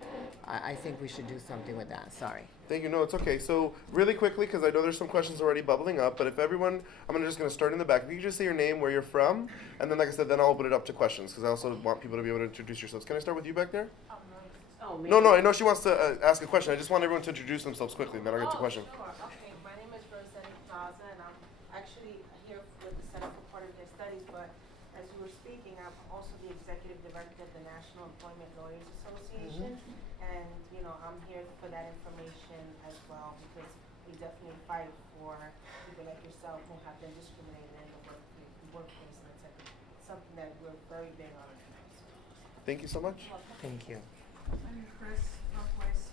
I think we should do something with that. Sorry. Thank you. No, it's okay. So really quickly, because I know there's some questions already bubbling up, but if everyone, just going to start in the back. If you could just say your name, where you're from, and then, like I said, then I'll open it up to questions, because I also want people to be able to introduce yourselves. Can I start with you back there? No, I know she wants to ask a question. I just want everyone to introduce themselves quickly, and then I'll get to question. Sure. Okay, my name is Rosetti Plaza, and I'm actually here with the Center for Puerto Rican Studies, but as you were speaking, I'm also the Executive Director of the National Employment Lawyers Association, and, you know, I'm here for that information as well, because we definitely fight for people like yourself who have been discriminated in the workplace, and it's something that we're very big on. Thank you so much. Thank you. I'm Chris Northwest.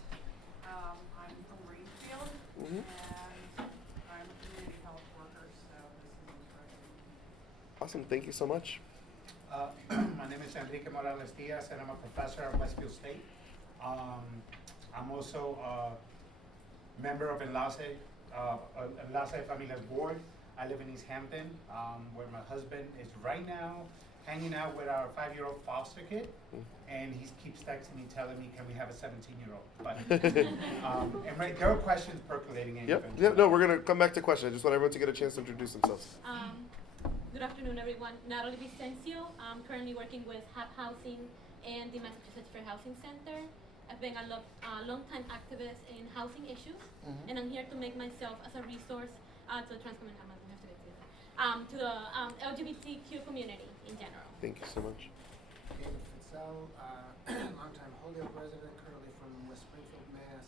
I'm from Greenfield, and I'm a community health worker, so this is encouraging. Awesome. Thank you so much. My name is Enrique Morales Diaz, and I'm a professor at Westfield State. I'm also a member of Enlace Familias Board. I live in East Hampton, where my husband is right now hanging out with our 5-year-old foster kid, and he keeps texting me, telling me, can we have a 17-year-old? But and there are questions percolating in. Yep. No, we're gonna come back to questions. I just want everyone to get a chance to introduce themselves. Good afternoon, everyone. Natalie Vicencio. I'm currently working with HAP Housing and the Massachusetts Fair Housing Center. I've been a long-time activist in housing issues, and I'm here to make myself as a resource to the to the LGBTQ community in general. Thank you so much. David Fitzel, longtime Holyoke resident, currently from West Springfield, Mass.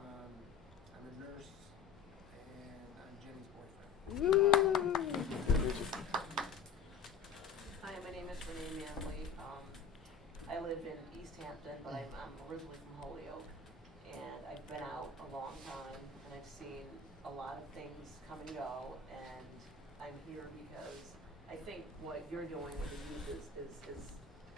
I'm a nurse, and I'm Jenny's boyfriend. Hi, my name is Renee Manley. I live in East Hampton, but I'm originally from Holyoke, and I've been out a long time, and I've seen a lot of things come and go, and I'm here because I think what you're doing with the youth is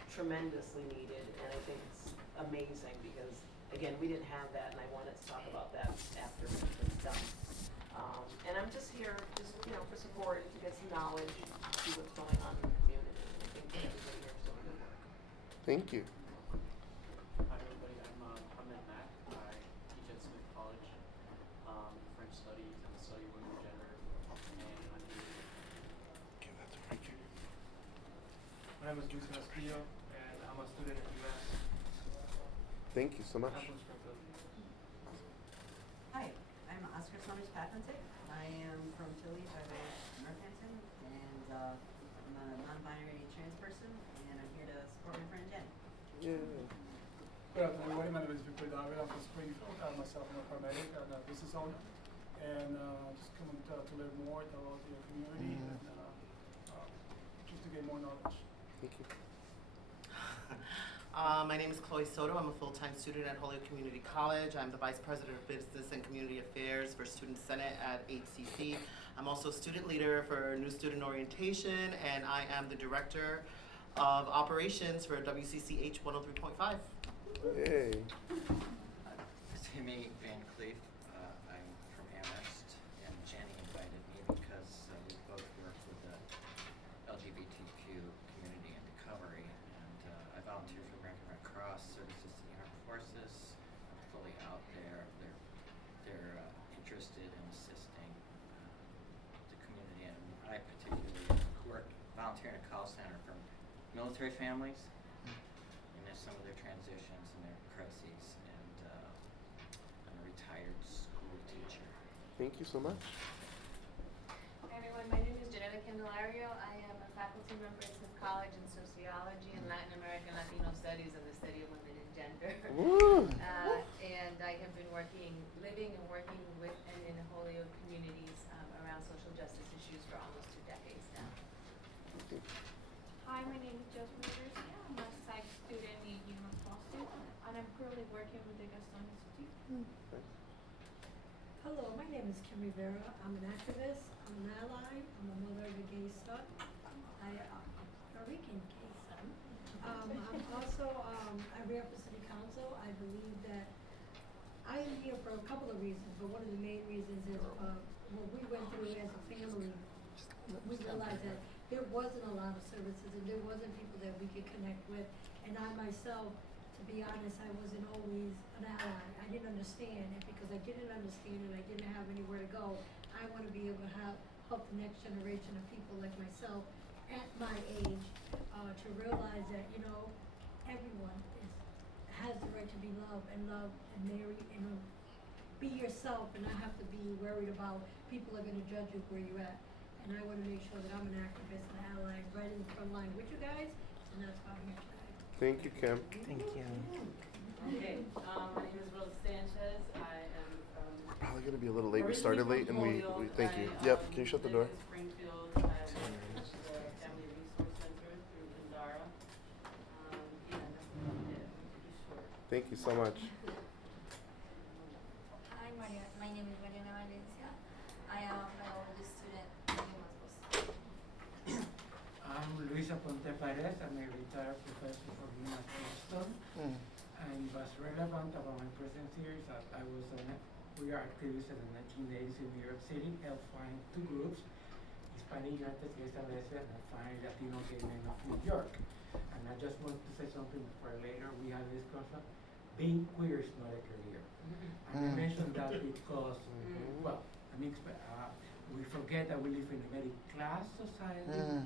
tremendously needed, and I think it's amazing because, again, we didn't have that, and I wanted to talk about that after it's done. And I'm just here, for support, to get some knowledge, see what's going on in the community. I think everybody here is doing good work. Thank you. Hi everybody, I'm Ahmed Mack. I teach at Smith College, French studies and study women and gender, and I'm here. Give that to Rican. My name is Luis Castillo, and I'm a student at UMass. Thank you so much. I'm from Springfield. Hi, I'm Oscar Summers Papentic. I am from Philly by way of Northampton, and I'm a non-binary trans person, and I'm here to support my friend Jen. Yeah. Good afternoon, everybody. My name is Victor David. I'm from Springfield. I'm myself a paramedic and a business owner, and just coming to learn more about the community and just to get more knowledge. Thank you. My name is Chloe Soto. I'm a full-time student at Holyoke Community College. I'm the Vice President of Business and Community Affairs for Student Senate at HCC. I'm also student leader for New Student Orientation, and I am the Director of Operations for WCCH 103.5. Yay. Timmy Van Cleef. I'm from Amherst, and Jenny invited me because we both work with the LGBTQ community in recovery, and I volunteer for American Red Cross Services to the Armed Forces. I'm fully out there. They're interested in assisting the community, and I particularly work volunteer in a call center for military families, and there's some of their transitions and their crises, and I'm a retired school teacher. Thank you so much. Hi everyone, my name is Janela Candelario. I am a faculty member at Smith College in Sociology and Latin American Latino Studies in the Study of Women and Gender. And I have been living and working with and in Holyoke communities around social justice issues for almost 2 decades now. Hi, my name is Jasmine Garcia. I'm a psych student in UMass Boston, and I'm currently working with the Gaston Institute. Hello, my name is Kim Rivera. I'm an activist, I'm an ally, I'm a mother of a gay son. I am a Puerto Rican gay son. I'm also, I ran for city council. I believe that I am here for a couple of reasons, but one of the main reasons is what we went through as a family. We realized that there wasn't a lot of services and there wasn't people that we could connect with. And I myself, to be honest, I wasn't always an ally. I didn't understand it because I didn't understand it. I didn't have anywhere to go. I want to be able to help the next generation of people like myself at my age to realize that, everyone has the right to be loved and marry and be yourself and not have to be worried about people are going to judge you where you're at. And I want to make sure that I'm an activist and ally right in the front line with you guys, and that's why I'm here today. Thank you, Kim. Thank you. Okay, my name is Rose Sanchez. I am We're probably going to be a little late. We started late, and we thank you. Yep, can you shut the door? live in Springfield. I work at the Family Resource Center through Lindara. Yeah, that's about it. Pretty short. Thank you so much. Hi, Maria. My name is Mariana Valencia. I am a biology student in UMass Boston. I'm Luisa Ponte Pares. I'm a retired professor from UMass Boston. And what's relevant about my presence here is that we are activists in the 1980s in New York City, helped find 2 groups, Hispanic United Gays and Lesbians, and finally Latino Gay Men of New York. And I just want to say something before later we have this discussion. Being queer is not a career. And I mentioned that because, we forget that we live in a very class society.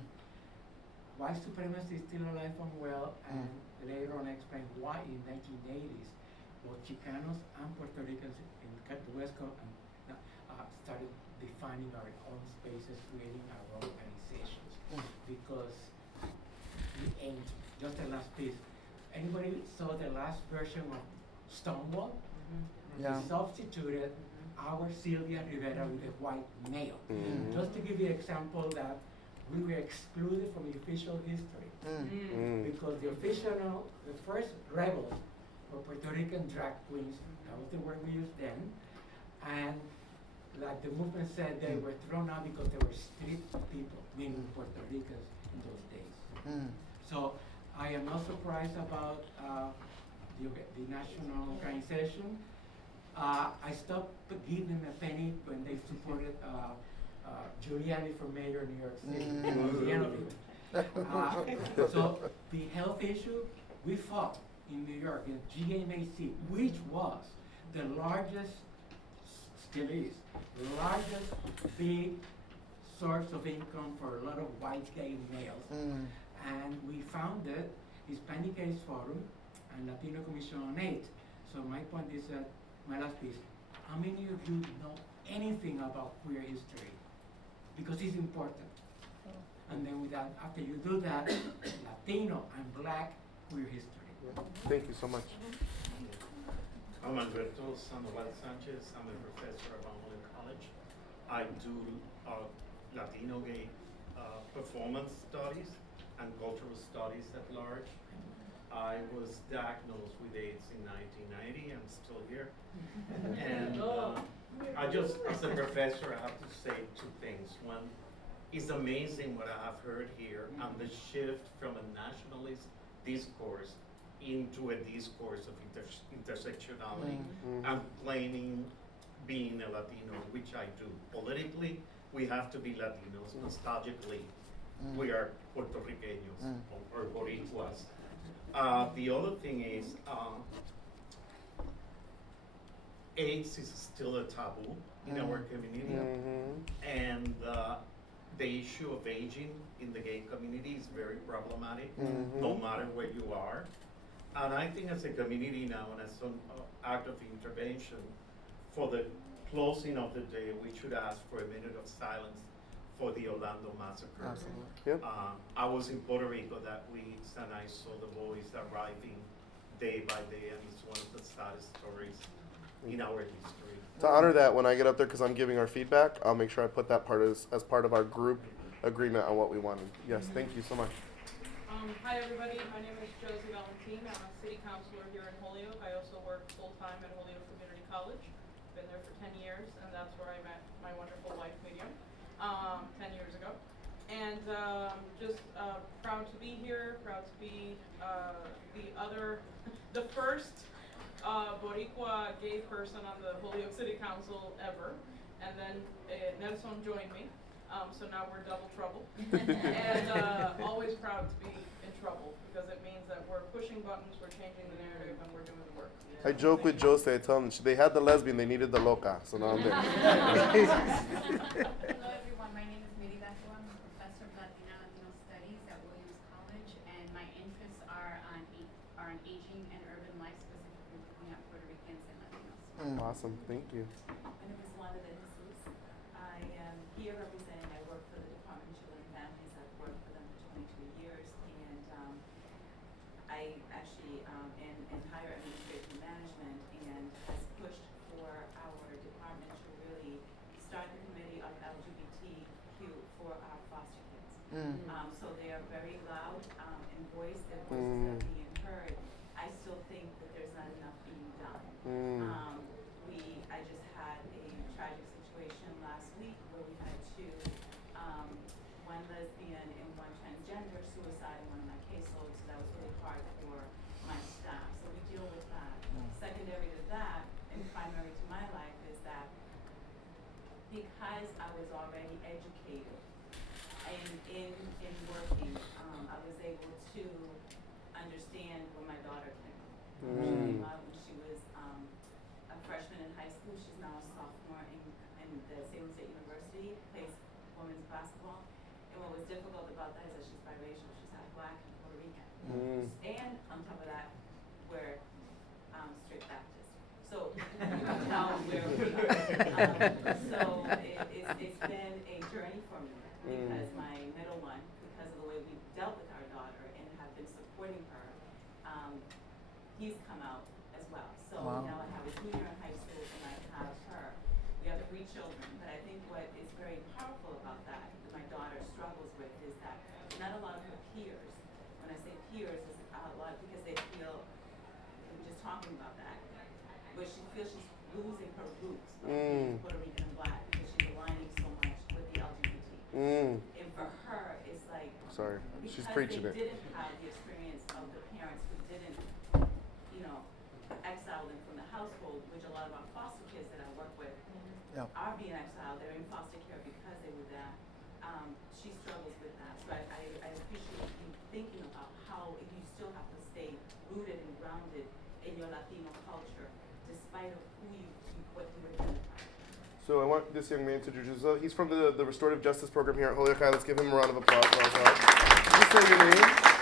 White supremacy is still alive and well, and later on I explain why in 1980s, both Chicanos and Puerto Ricans in the West Coast started defining our own spaces, creating our own organizations, because we aimed, just the last piece. Anybody saw the last version of Stonewall? Yeah. We substituted our Sylvia Rivera with a white male. Just to give you an example that we were excluded from the official history. Because the first rebels were Puerto Rican drag queens, that was the word we used then, and like the movement said, they were thrown out because they were street people, meaning Puerto Ricans in those days. So I am not surprised about the national organization. I stopped giving them a penny when they supported Giuliani for mayor of New York City. That was the end of it. So the health issue, we fought in New York in GMAC, which was the largest, still is, the largest big source of income for a lot of white gay males. And we founded Hispanic Gays Forum and Latino Commission on Aid. So my point is that, my last piece, how many of you know anything about queer history? Because it's important. And then with that, after you do that, Latino and Black queer history. Thank you so much. I'm Alberto Sandoval Sanchez. I'm a professor at Holyoke College. I do Latino gay performance studies and cultural studies at large. I was diagnosed with AIDS in 1990. I'm still here. And I just, as a professor, I have to say two things. One, it's amazing what I have heard here and the shift from a nationalist discourse into a discourse of intersectionality and claiming being a Latino, which I do. Politically, we have to be Latinos. Nostalgically, we are Puerto Ricanos or Boricuas. The other thing is, AIDS is still a taboo in our community, and the issue of aging in the gay community is very problematic, no matter where you are. And I think as a community now, and as an act of intervention, for the closing of the day, we should ask for a minute of silence for the Orlando massacre. Absolutely. Yep. I was in Puerto Rico that week, and I saw the boys arriving day by day, and it's one of the saddest stories in our history. To honor that, when I get up there, because I'm giving our feedback, I'll make sure I put that part as part of our group agreement on what we wanted. Yes, thank you so much. Hi everybody, my name is Josie Valentin. I'm a city councilor here in Holyoke. I also work full-time at Holyoke Community College. Been there for 10 years, and that's where I met my wonderful wife, Myriam, 10 years ago. And just proud to be here, proud to be the first Boricua gay person on the Holyoke City Council ever. And then Nelson joined me, so now we're double trouble. And always proud to be in trouble, because it means that we're pushing buttons, we're changing the narrative, and we're doing the work. I joke with Jose, I tell him they had the lesbian, they needed the loca, so now I'm there. Hello everyone, my name is Myriam. I'm a professor of Latino Studies at Williams College, and my interests are on aging and urban life, specifically looking at Puerto Ricans and Latinos. Awesome, thank you. My name is Wanda de Jesus. I am here representing, I work for the Department of Children and Families. I've worked for them for 22 years, and I actually in higher administration management, and has pushed for our department to really start the committee on LGBTQ for our foster kids. So they are very loud in voice, their voices are being heard. I still think that there's not enough being done. I just had a tragic situation last week where we had two, one lesbian and one transgender suicide in one of my caseloads, so that was really hard for my staff. So we deal with that. Secondary to that, and primary to my life, is that because I was already educated and in working, I was able to understand where my daughter came from. She came out when she was a freshman in high school. She's now a sophomore in the Salem State University, paid So it's been a journey for me because my middle one, because of the way we've dealt with our daughter and have been supporting her, he's come out as well. So now I have a junior in high school and I have her. We have 3 children, but I think what is very powerful about that my daughter struggles with is that not a lot of her peers, when I say peers, is a lot because they feel, we were just talking about that, but she feels she's losing her roots of being Puerto Rican and Black because she's aligning so much with the LGBT. And for her, it's like, Sorry, she's because preaching they it. didn't have the experience of the parents who didn't, exile them from the household, which a lot of our foster kids that I work with are being exiled. They're in foster care because they were there. She struggles with that. So I appreciate you thinking about how you still have to stay rooted and grounded in your Latino culture, despite of what you identify. So I want this young man to introduce himself. He's from the Restorative Justice Program here at Holyoke. Let's give him a round of applause. Just say your name.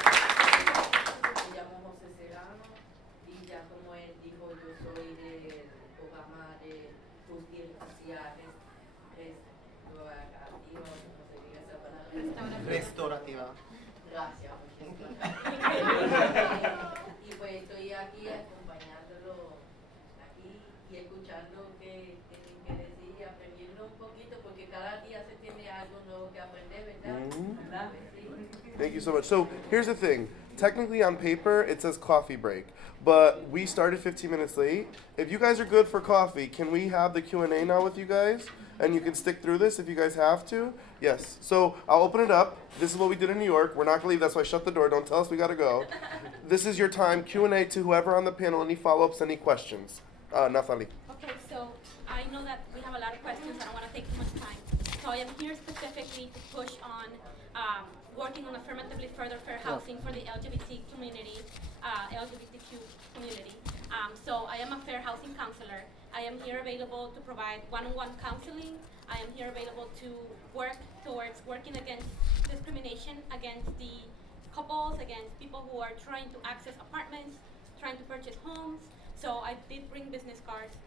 Restaurativa. Gracias, y pues estoy aquí acompañándolo aquí y escuchando qué tienen que decir y aprendiendo un poquito porque cada día se tiene algo nuevo que aprender, ¿verdad? Thank you so much. So here's the thing. Technically on paper it says coffee break, but we started 15 minutes late. If you guys are good for coffee, can we have the Q&A now with you guys? And you can stick through this if you guys have to. Yes. So I'll open it up. This is what we did in New York. We're not gonna leave. That's why I shut the door. Don't tell us we gotta go. This is your time. Q&A to whoever on the panel. Any follow-ups? Any questions? Nathalie. Okay, so I know that we have a lot of questions. I don't want to take too much time. So I am here specifically to push on working on affirmatively further fair housing for the LGBT community, LGBTQ community. So I am a fair housing counselor. I am here available to provide one-on-one counseling. I am here available to work towards working against discrimination against the couples, against people who are trying to access apartments, trying to purchase homes. So I did bring business cards.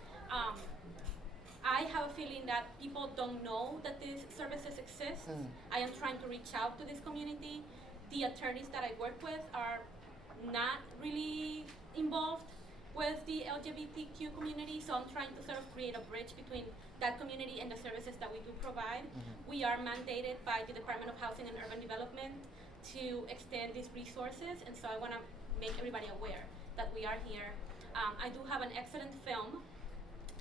I have a feeling that people don't know that these services exist. I am trying to reach out to this community. The attorneys that I work with are not really involved with the LGBTQ community, so I'm trying to sort of create a bridge between that community and the services that we do provide. We are mandated by the Department of Housing and Urban Development to extend these resources, and so I want to make everybody aware that we are here. I do have an excellent film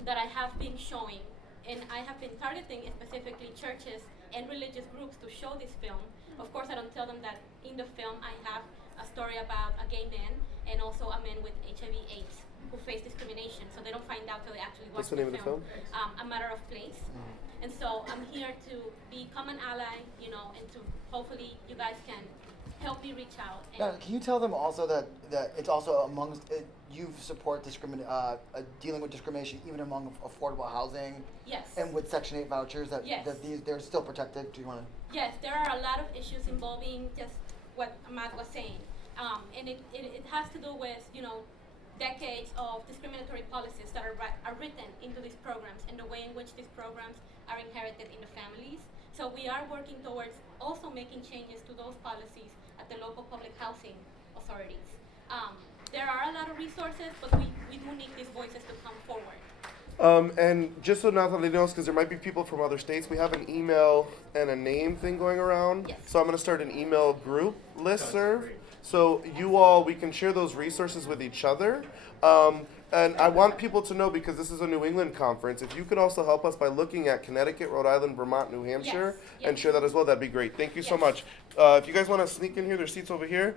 that I have been showing, and I have been targeting specifically churches and religious groups to show this film. Of course, I don't tell them that in the film I have a story about a gay man and also a man with HIV/AIDS who face discrimination, so they don't find out till they actually watch What's the name of the film? A Matter of Place. And so I'm here to become an ally, and to hopefully you guys can help me reach out. Now, can you tell them also that it's also amongst you support dealing with discrimination even among affordable housing? Yes. And with Section 8 vouchers that they're still protected. Do you want to? Yes, there are a lot of issues involving just what Matt was saying, and it has to do with decades of discriminatory policies that are written into these programs and the way in which these programs are inherited in the families. So we are working towards also making changes to those policies at the local public housing authorities. There are a lot of resources, but we do need these voices to come forward. And just so Nathalie knows, because there might be people from other states, we have an email and a name thing going around. Yes. So I'm going to start an email group listserv. So we can share those resources with each other. And I want people to know, because this is a New England conference, if you could also help us by looking at Connecticut, Rhode Island, Vermont, New Hampshire, and share that as well, that'd be great. Thank you so much. If you guys want to sneak in here, there's seats over here.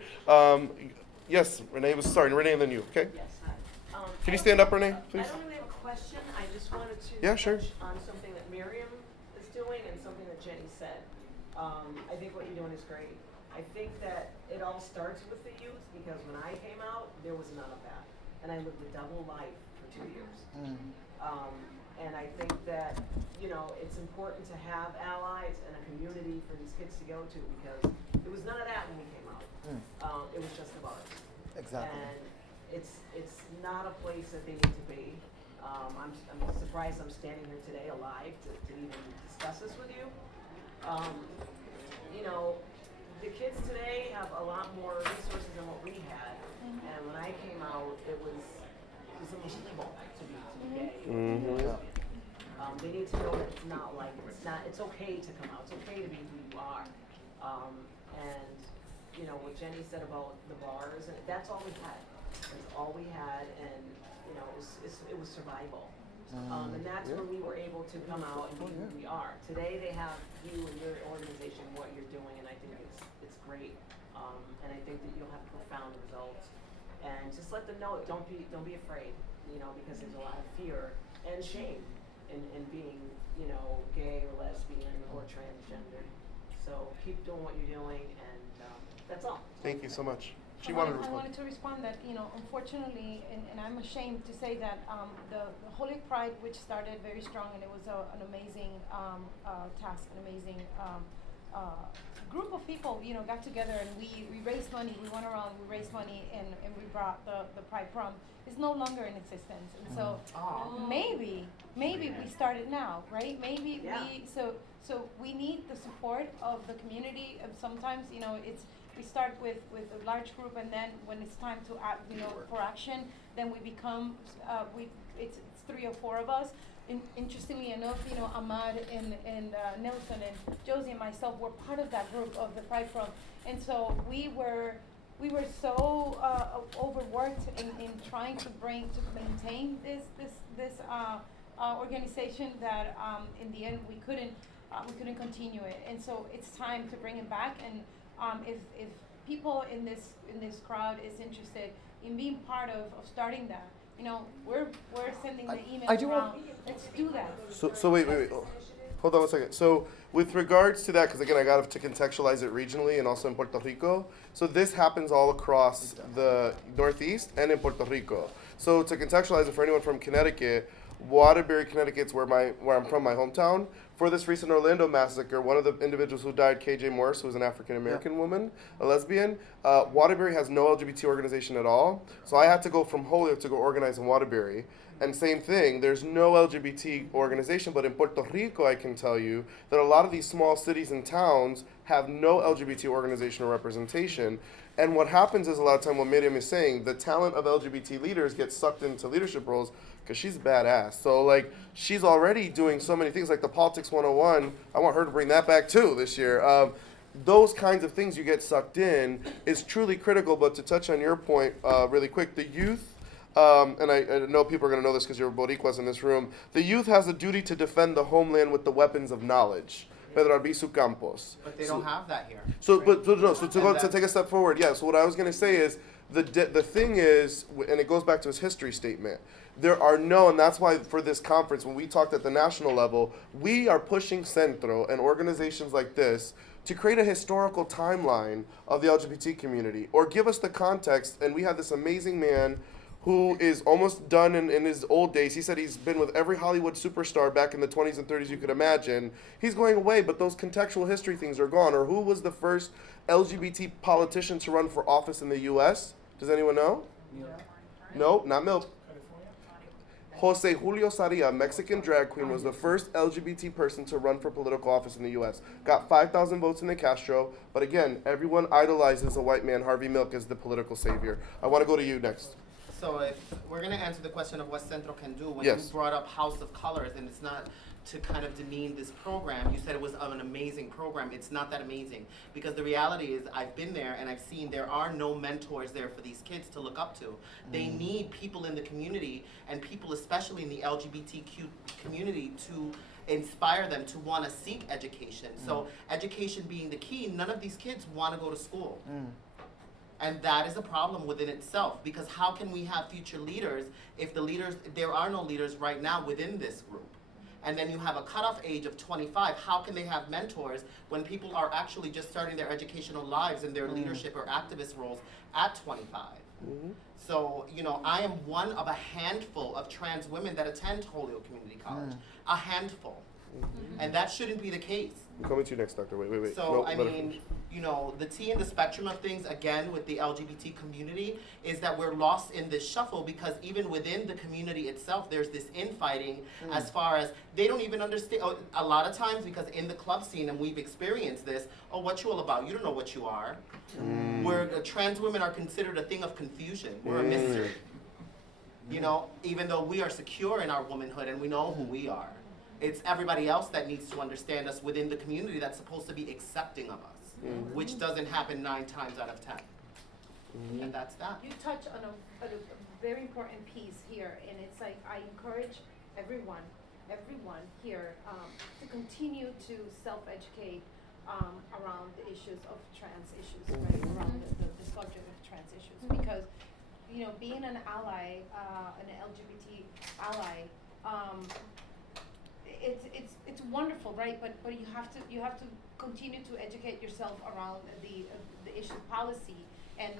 Yes, Renee and then you, okay? Yes, hi. Can you stand up, Renee, please? I don't really have a question. I just wanted to touch on something that Myriam is doing and something that Jenny said. I think what you're doing is great. I think that it all starts with the youth, because when I came out, there was none of that. And I lived a double life for 2 years. And I think that, it's important to have allies and a community for these kids to go to, because there was none of that when we came out. It was just about us. Exactly. And it's not a place that they need to be. I'm surprised I'm standing here today alive to even discuss this with you. You know, the kids today have a lot more resources than what we had, and when I came out, it was almost evil to be gay. They need to know that it's not like it's okay to come out. It's okay to be who you are. And you know what Jenny said about the bars, and that's all we had. That's all we had, and you know it was survival. And that's when we were able to come out and be who we are. Today they have you and your organization, what you're doing, and I think it's great. And I think that you'll have profound results. And just let them know, don't be afraid, you know, because there's a lot of fear and shame in being, you know, gay or lesbian or transgender. So keep doing what you're doing, and that's all. Thank you so much. She I wanted to respond. wanted to respond that, you know, unfortunately, and I'm ashamed to say that the Holyoke Pride, which started very strong, and it was an amazing task, an amazing group of people, you know, got together and we raised money. We went around, we raised money, and we brought the Pride Prom. It's no longer in existence, and so maybe we start it now, right? Maybe so we need the support of the community. And sometimes, you know, we start with a large group, and then when it's time to act, you know, for action, then we become it's 3 or 4 of us. Interestingly enough, you know, Ahmad and Nelson and Josie and myself were part of that group of the Pride Prom, and so we were so overworked in trying to maintain this organization that in the end we couldn't continue it, and so it's time to bring it back. And if people in this crowd is interested in being part of starting that, you know, we're sending the emails around. Let's do that. So wait. Hold on one second. So with regards to that, because again, I got to contextualize it regionally and also in Puerto Rico. So this happens all across the Northeast and in Puerto Rico. So to contextualize it for anyone from Connecticut, Waterbury, Connecticut's where I'm from, my hometown. For this recent Orlando massacre, one of the individuals who died, KJ Morris, who was an African American woman, a lesbian, Waterbury has no LGBT organization at all. So I had to go from Holyoke to go organize in Waterbury. And same thing, there's no LGBT organization, but in Puerto Rico, I can tell you that a lot of these small cities and towns have no LGBT organization or representation. And what happens is a lot of time, what Myriam is saying, the talent of LGBT leaders gets sucked into leadership roles because she's badass. So like, she's already doing so many things like the Politics 101. I want her to bring that back too this year. Those kinds of things you get sucked in is truly critical. But to touch on your point really quick, the youth, and I know people are going to know this because you're Boricuas in this room, the youth has a duty to defend the homeland with the weapons of knowledge. Pedro Albizu Campos. But they don't have that here. So to take a step forward, yeah. So what I was going to say is the thing is, and it goes back to his history statement. There are and that's why for this conference, when we talked at the national level, we are pushing Centro and organizations like this to create a historical timeline of the LGBT community, or give us the context. And we had this amazing man who is almost done in his old days. He said he's been with every Hollywood superstar back in the 20s and 30s you could imagine. He's going away, but those contextual history things are gone. Or who was the first LGBT politician to run for office in the U.S.? Does anyone know? No, not Milk. Jose Julio Saria, Mexican drag queen, was the first LGBT person to run for political office in the U.S. Got 5,000 votes in the Castro, but again, everyone idolizes a white man, Harvey Milk, as the political savior. I want to go to you next. So if we're going to answer the question of what Centro can do, when Yes. you brought up House of Colors, and it's not to kind of demean this program, you said it was an amazing program. It's not that amazing, because the reality is I've been there and I've seen there are no mentors there for these kids to look up to. They need people in the community, and people especially in the LGBTQ community, to inspire them to want to seek education. So education being the key, none of these kids want to go to school. And that is a problem within itself, because how can we have future leaders if there are no leaders right now within this group? And then you have a cutoff age of 25. How can they have mentors when people are actually just starting their educational lives and their leadership or activist roles at 25? So, you know, I am one of a handful of trans women that attend Holyoke Community College. A handful. And that shouldn't be the case. I'm coming to you next, Doctor. Wait. So, No, I let her mean, finish. you know, the T in the spectrum of things, again, with the LGBT community, is that we're lost in this shuffle because even within the community itself, there's this infighting as far as they don't even understand. A lot of times, because in the club scene, and we've experienced this, what you all about? You don't know what you are. Where trans women are considered a thing of confusion. We're a mystery. You know, even though we are secure in our womanhood and we know who we are. It's everybody else that needs to understand us within the community that's supposed to be accepting of us. Which doesn't happen 9 times out of 10. And that's that. You touch on a very important piece here, and it's like I encourage everyone here to continue to self-educate around the issues of trans issues, right? Around the subject of trans issues, because you know, being an ally, an LGBT ally, it's wonderful, right? But you have to continue to educate yourself around the issue policy and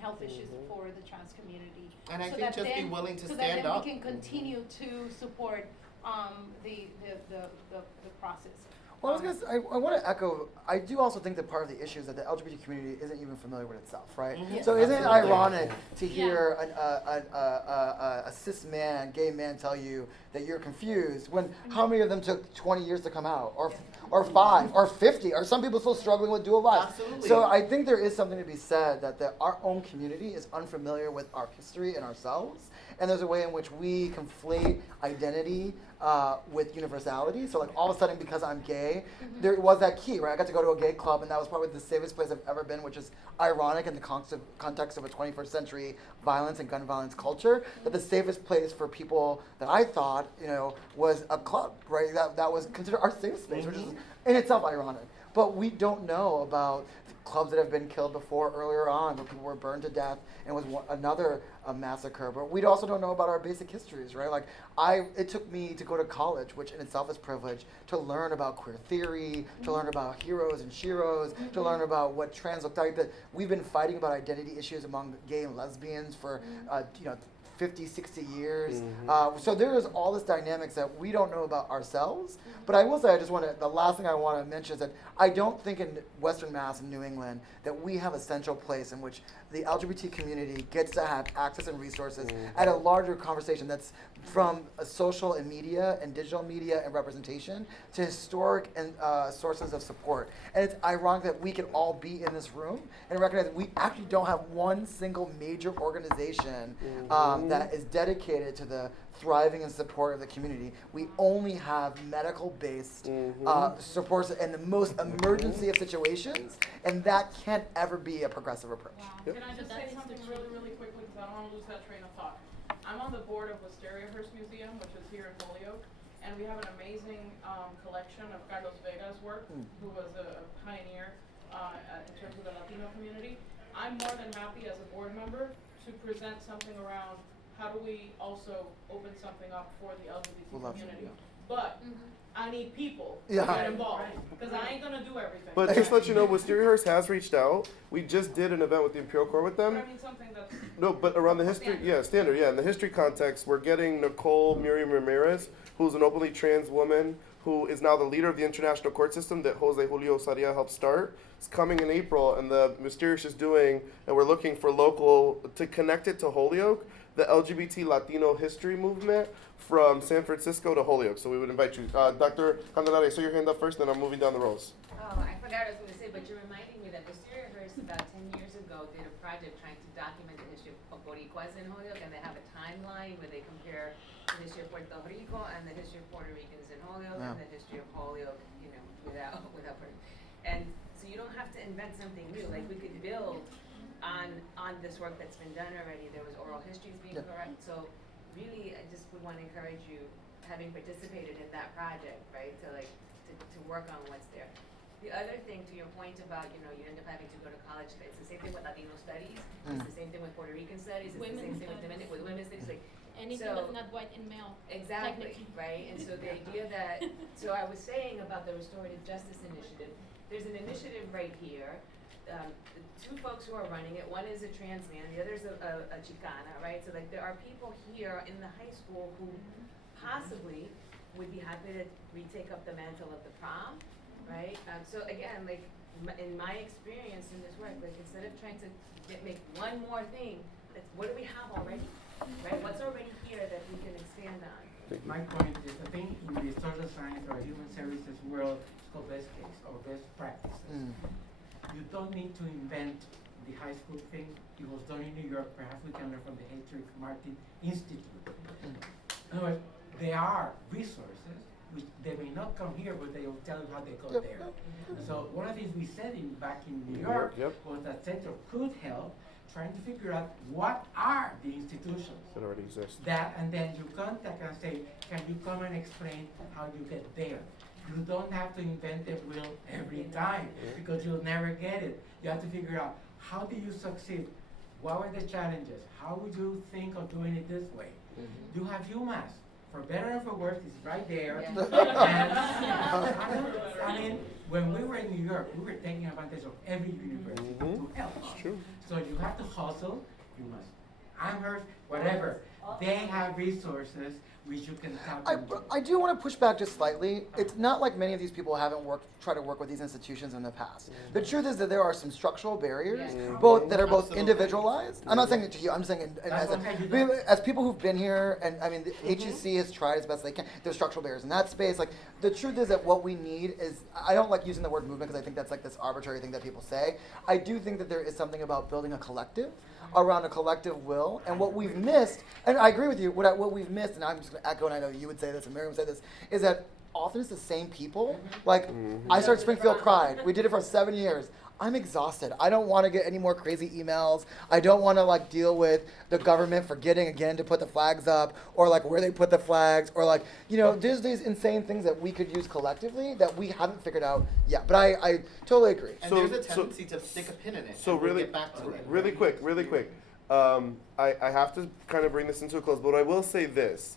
health issues for the trans community. And I think just be willing to stand up. So that up. we can continue to support the process. Well, I want to echo, I do also think that part of the issue is that the LGBT community isn't even familiar with itself, right? So isn't it ironic to hear a cis man, gay man tell you that you're confused when how many of them took 20 years to come out, or 5, or 50, or some people still struggling with dual lives? Absolutely. So I think there is something to be said that our own community is unfamiliar with our history and ourselves, and there's a way in which we conflate identity with universality. So like all of a sudden, because I'm gay, there was that key, right? I got to go to a gay club, and that was probably the safest place I've ever been, which is ironic in the context of a 21st century violence and gun violence culture, that the safest place for people that I thought, you know, was a club, right? That was considered our safe space, which is in itself ironic. But we don't know about clubs that have been killed before earlier on, where people were burned to death, and was another massacre. But we also don't know about our basic histories, right? Like it took me to go to college, which in itself is privilege, to learn about queer theory, to learn about heroes and sheroes, to learn about what trans looked like. That we've been fighting about identity issues among gay and lesbians for 50, 60 years. So there is all this dynamics that we don't know about ourselves. But I will say, the last thing I want to mention is that I don't think in Western Mass and New England that we have a central place in which the LGBT community gets to have access and resources at a larger conversation that's from social and media and digital media and representation to historic and sources of support. And it's ironic that we can all be in this room and recognize that we actually don't have one single major organization that is dedicated to the thriving and support of the community. We only have medical-based supports in the most emergency of situations, and that can't ever be a progressive approach. Can I just say something really, really quickly, because I don't want to lose that train of thought. I'm on the board of Wisteria Hearst Museum, which is here in Holyoke, and we have an amazing collection of Carlos Vega's work, who was a pioneer in terms of the Latino community. I'm more than happy as a board member to present something around how do we also open something up for the LGBT community. But I need people to get involved, because I ain't gonna do everything. But just to let you know, Wisteria Hearst has reached out. We just did an event with the Imperial Court with them. But I mean something that's No, but around the history, standard, in the history context, we're getting Nicole Myriam Ramirez, who's an openly trans woman who is now the leader of the international court system that Jose Julio Saria helped start. It's coming in April, and the Mysterious is doing, and we're looking for local, to connect it to Holyoke, the LGBT Latino history movement from San Francisco to Holyoke. So we would invite you. Dr. Candelaria, so your hand up first, then I'm moving down the rows. Oh, I forgot what I was going to say, but you're reminding me that Wisteria Hearst about 10 years ago did a project trying to document the history of Boricuas in Holyoke, and they have a timeline where they compare the history of Puerto Rico and the history of Puerto Ricans in Holyoke and the history of Holyoke, without Puerto Rico. And so you don't have to invent something new. Like we could build on this work that's been done already. There was oral histories being correct. So really, I just would want to encourage you, having participated in that project, right, to work on what's there. The other thing, to your point about, you end up having to go to college, it's the same thing with Latino studies, it's the same thing with Puerto Rican studies, it's the same thing with women's studies. Like, anything that's not white and male. Exactly, right? And so the idea that, so I was saying about the Restorative Justice Initiative, there's an initiative right here. The two folks who are running it, one is a trans man, the other is a Chicana, right? So like there are people here in the high school who possibly would be happy to retake up the mantle of the prom, right? So again, like in my experience in this work, like instead of trying to make one more thing, what do we have already, right? What's already here that we can expand on? My point is, I think in the social science or human services world, it's called best case or best practices. You don't need to invent the high school thing. It was done in New York. Perhaps we can learn from the Hedrick Martin Institute. In other words, there are resources which they may not come here, but they will tell you how they got there. So one of the things we said back in New York was that Centro could help trying to figure out what are the institutions that already exist. And then you contact and say, can you come and explain how you get there? You don't have to invent the wheel every time because you'll never get it. You have to figure out, how do you succeed? What were the challenges? How would you think of doing it this way? You have UMass. For better or for worse, it's right there. And, I mean, when we were in New York, we were taking advantage of every university to help. It's true. So you have to hustle, you must Amherst, whatever. They have resources which you can tap into. I do want to push back just slightly. It's not like many of these people haven't tried to work with these institutions in the past. The truth is that there are some structural barriers, that are both individualized. I'm not saying it to you. I'm saying as people who've been here, and I mean, the HEC has tried as best they can. There's structural barriers in that space. Like the truth is that what we need is, I don't like using the word movement because I think that's like this arbitrary thing that people say. I do think that there is something about building a collective around a collective will, and what we've missed, and I agree with you, what we've missed, and I'm just going to echo, and I know you would say this, and Myriam would say this, is that often it's the same people. Like, I started Springfield Pride. We did it for 7 years. I'm exhausted. I don't want to get any more crazy emails. I don't want to like deal with the government forgetting again to put the flags up, or like where they put the flags, or like, there's these insane things that we could use collectively that we haven't figured out yet. But I totally agree. And there's a tendency to stick a pin in it. So and we'll really, get back to it. really quick. I have to kind of bring this into a close, but I will say this.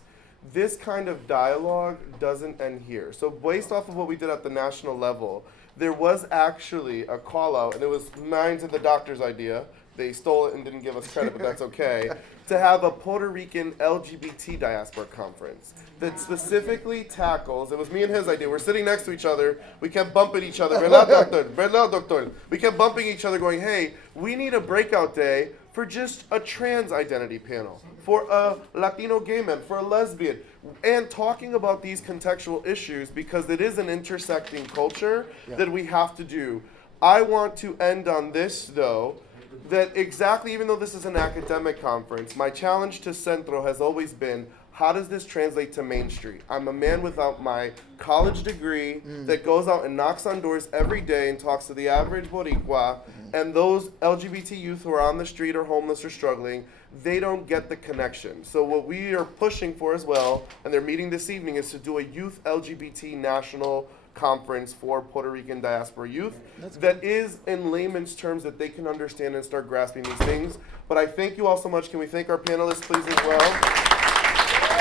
This kind of dialogue doesn't end here. So based off of what we did at the national level, there was actually a call out, and it was mine and the doctor's idea. They stole it and didn't give us credit, but that's okay. To have a Puerto Rican LGBT diaspora conference that specifically tackles, it was me and his idea. We're sitting next to each other. We kept bumping each other. ¿Verdad, doctor? We kept bumping each other going, hey, we need a breakout day for just a trans identity panel, for a Latino gay man, for a lesbian, and talking about these contextual issues because it is an intersecting culture that we have to do. I want to end on this, though, that exactly, even though this is an academic conference, my challenge to Centro has always been, how does this translate to Main Street? I'm a man without my college degree that goes out and knocks on doors every day and talks to the average Boricua, and those LGBT youth who are on the street or homeless or struggling, they don't get the connection. So what we are pushing for as well, and they're meeting this evening, is to do a youth LGBT national conference for Puerto Rican diaspora youth that is in layman's terms that they can understand and start grasping these things. But I thank you all so much. Can we thank our panelists, please, as well?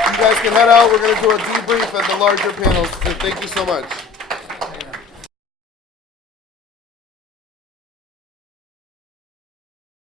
You guys can head out. We're going to do a debrief at the larger panels. So thank you so much.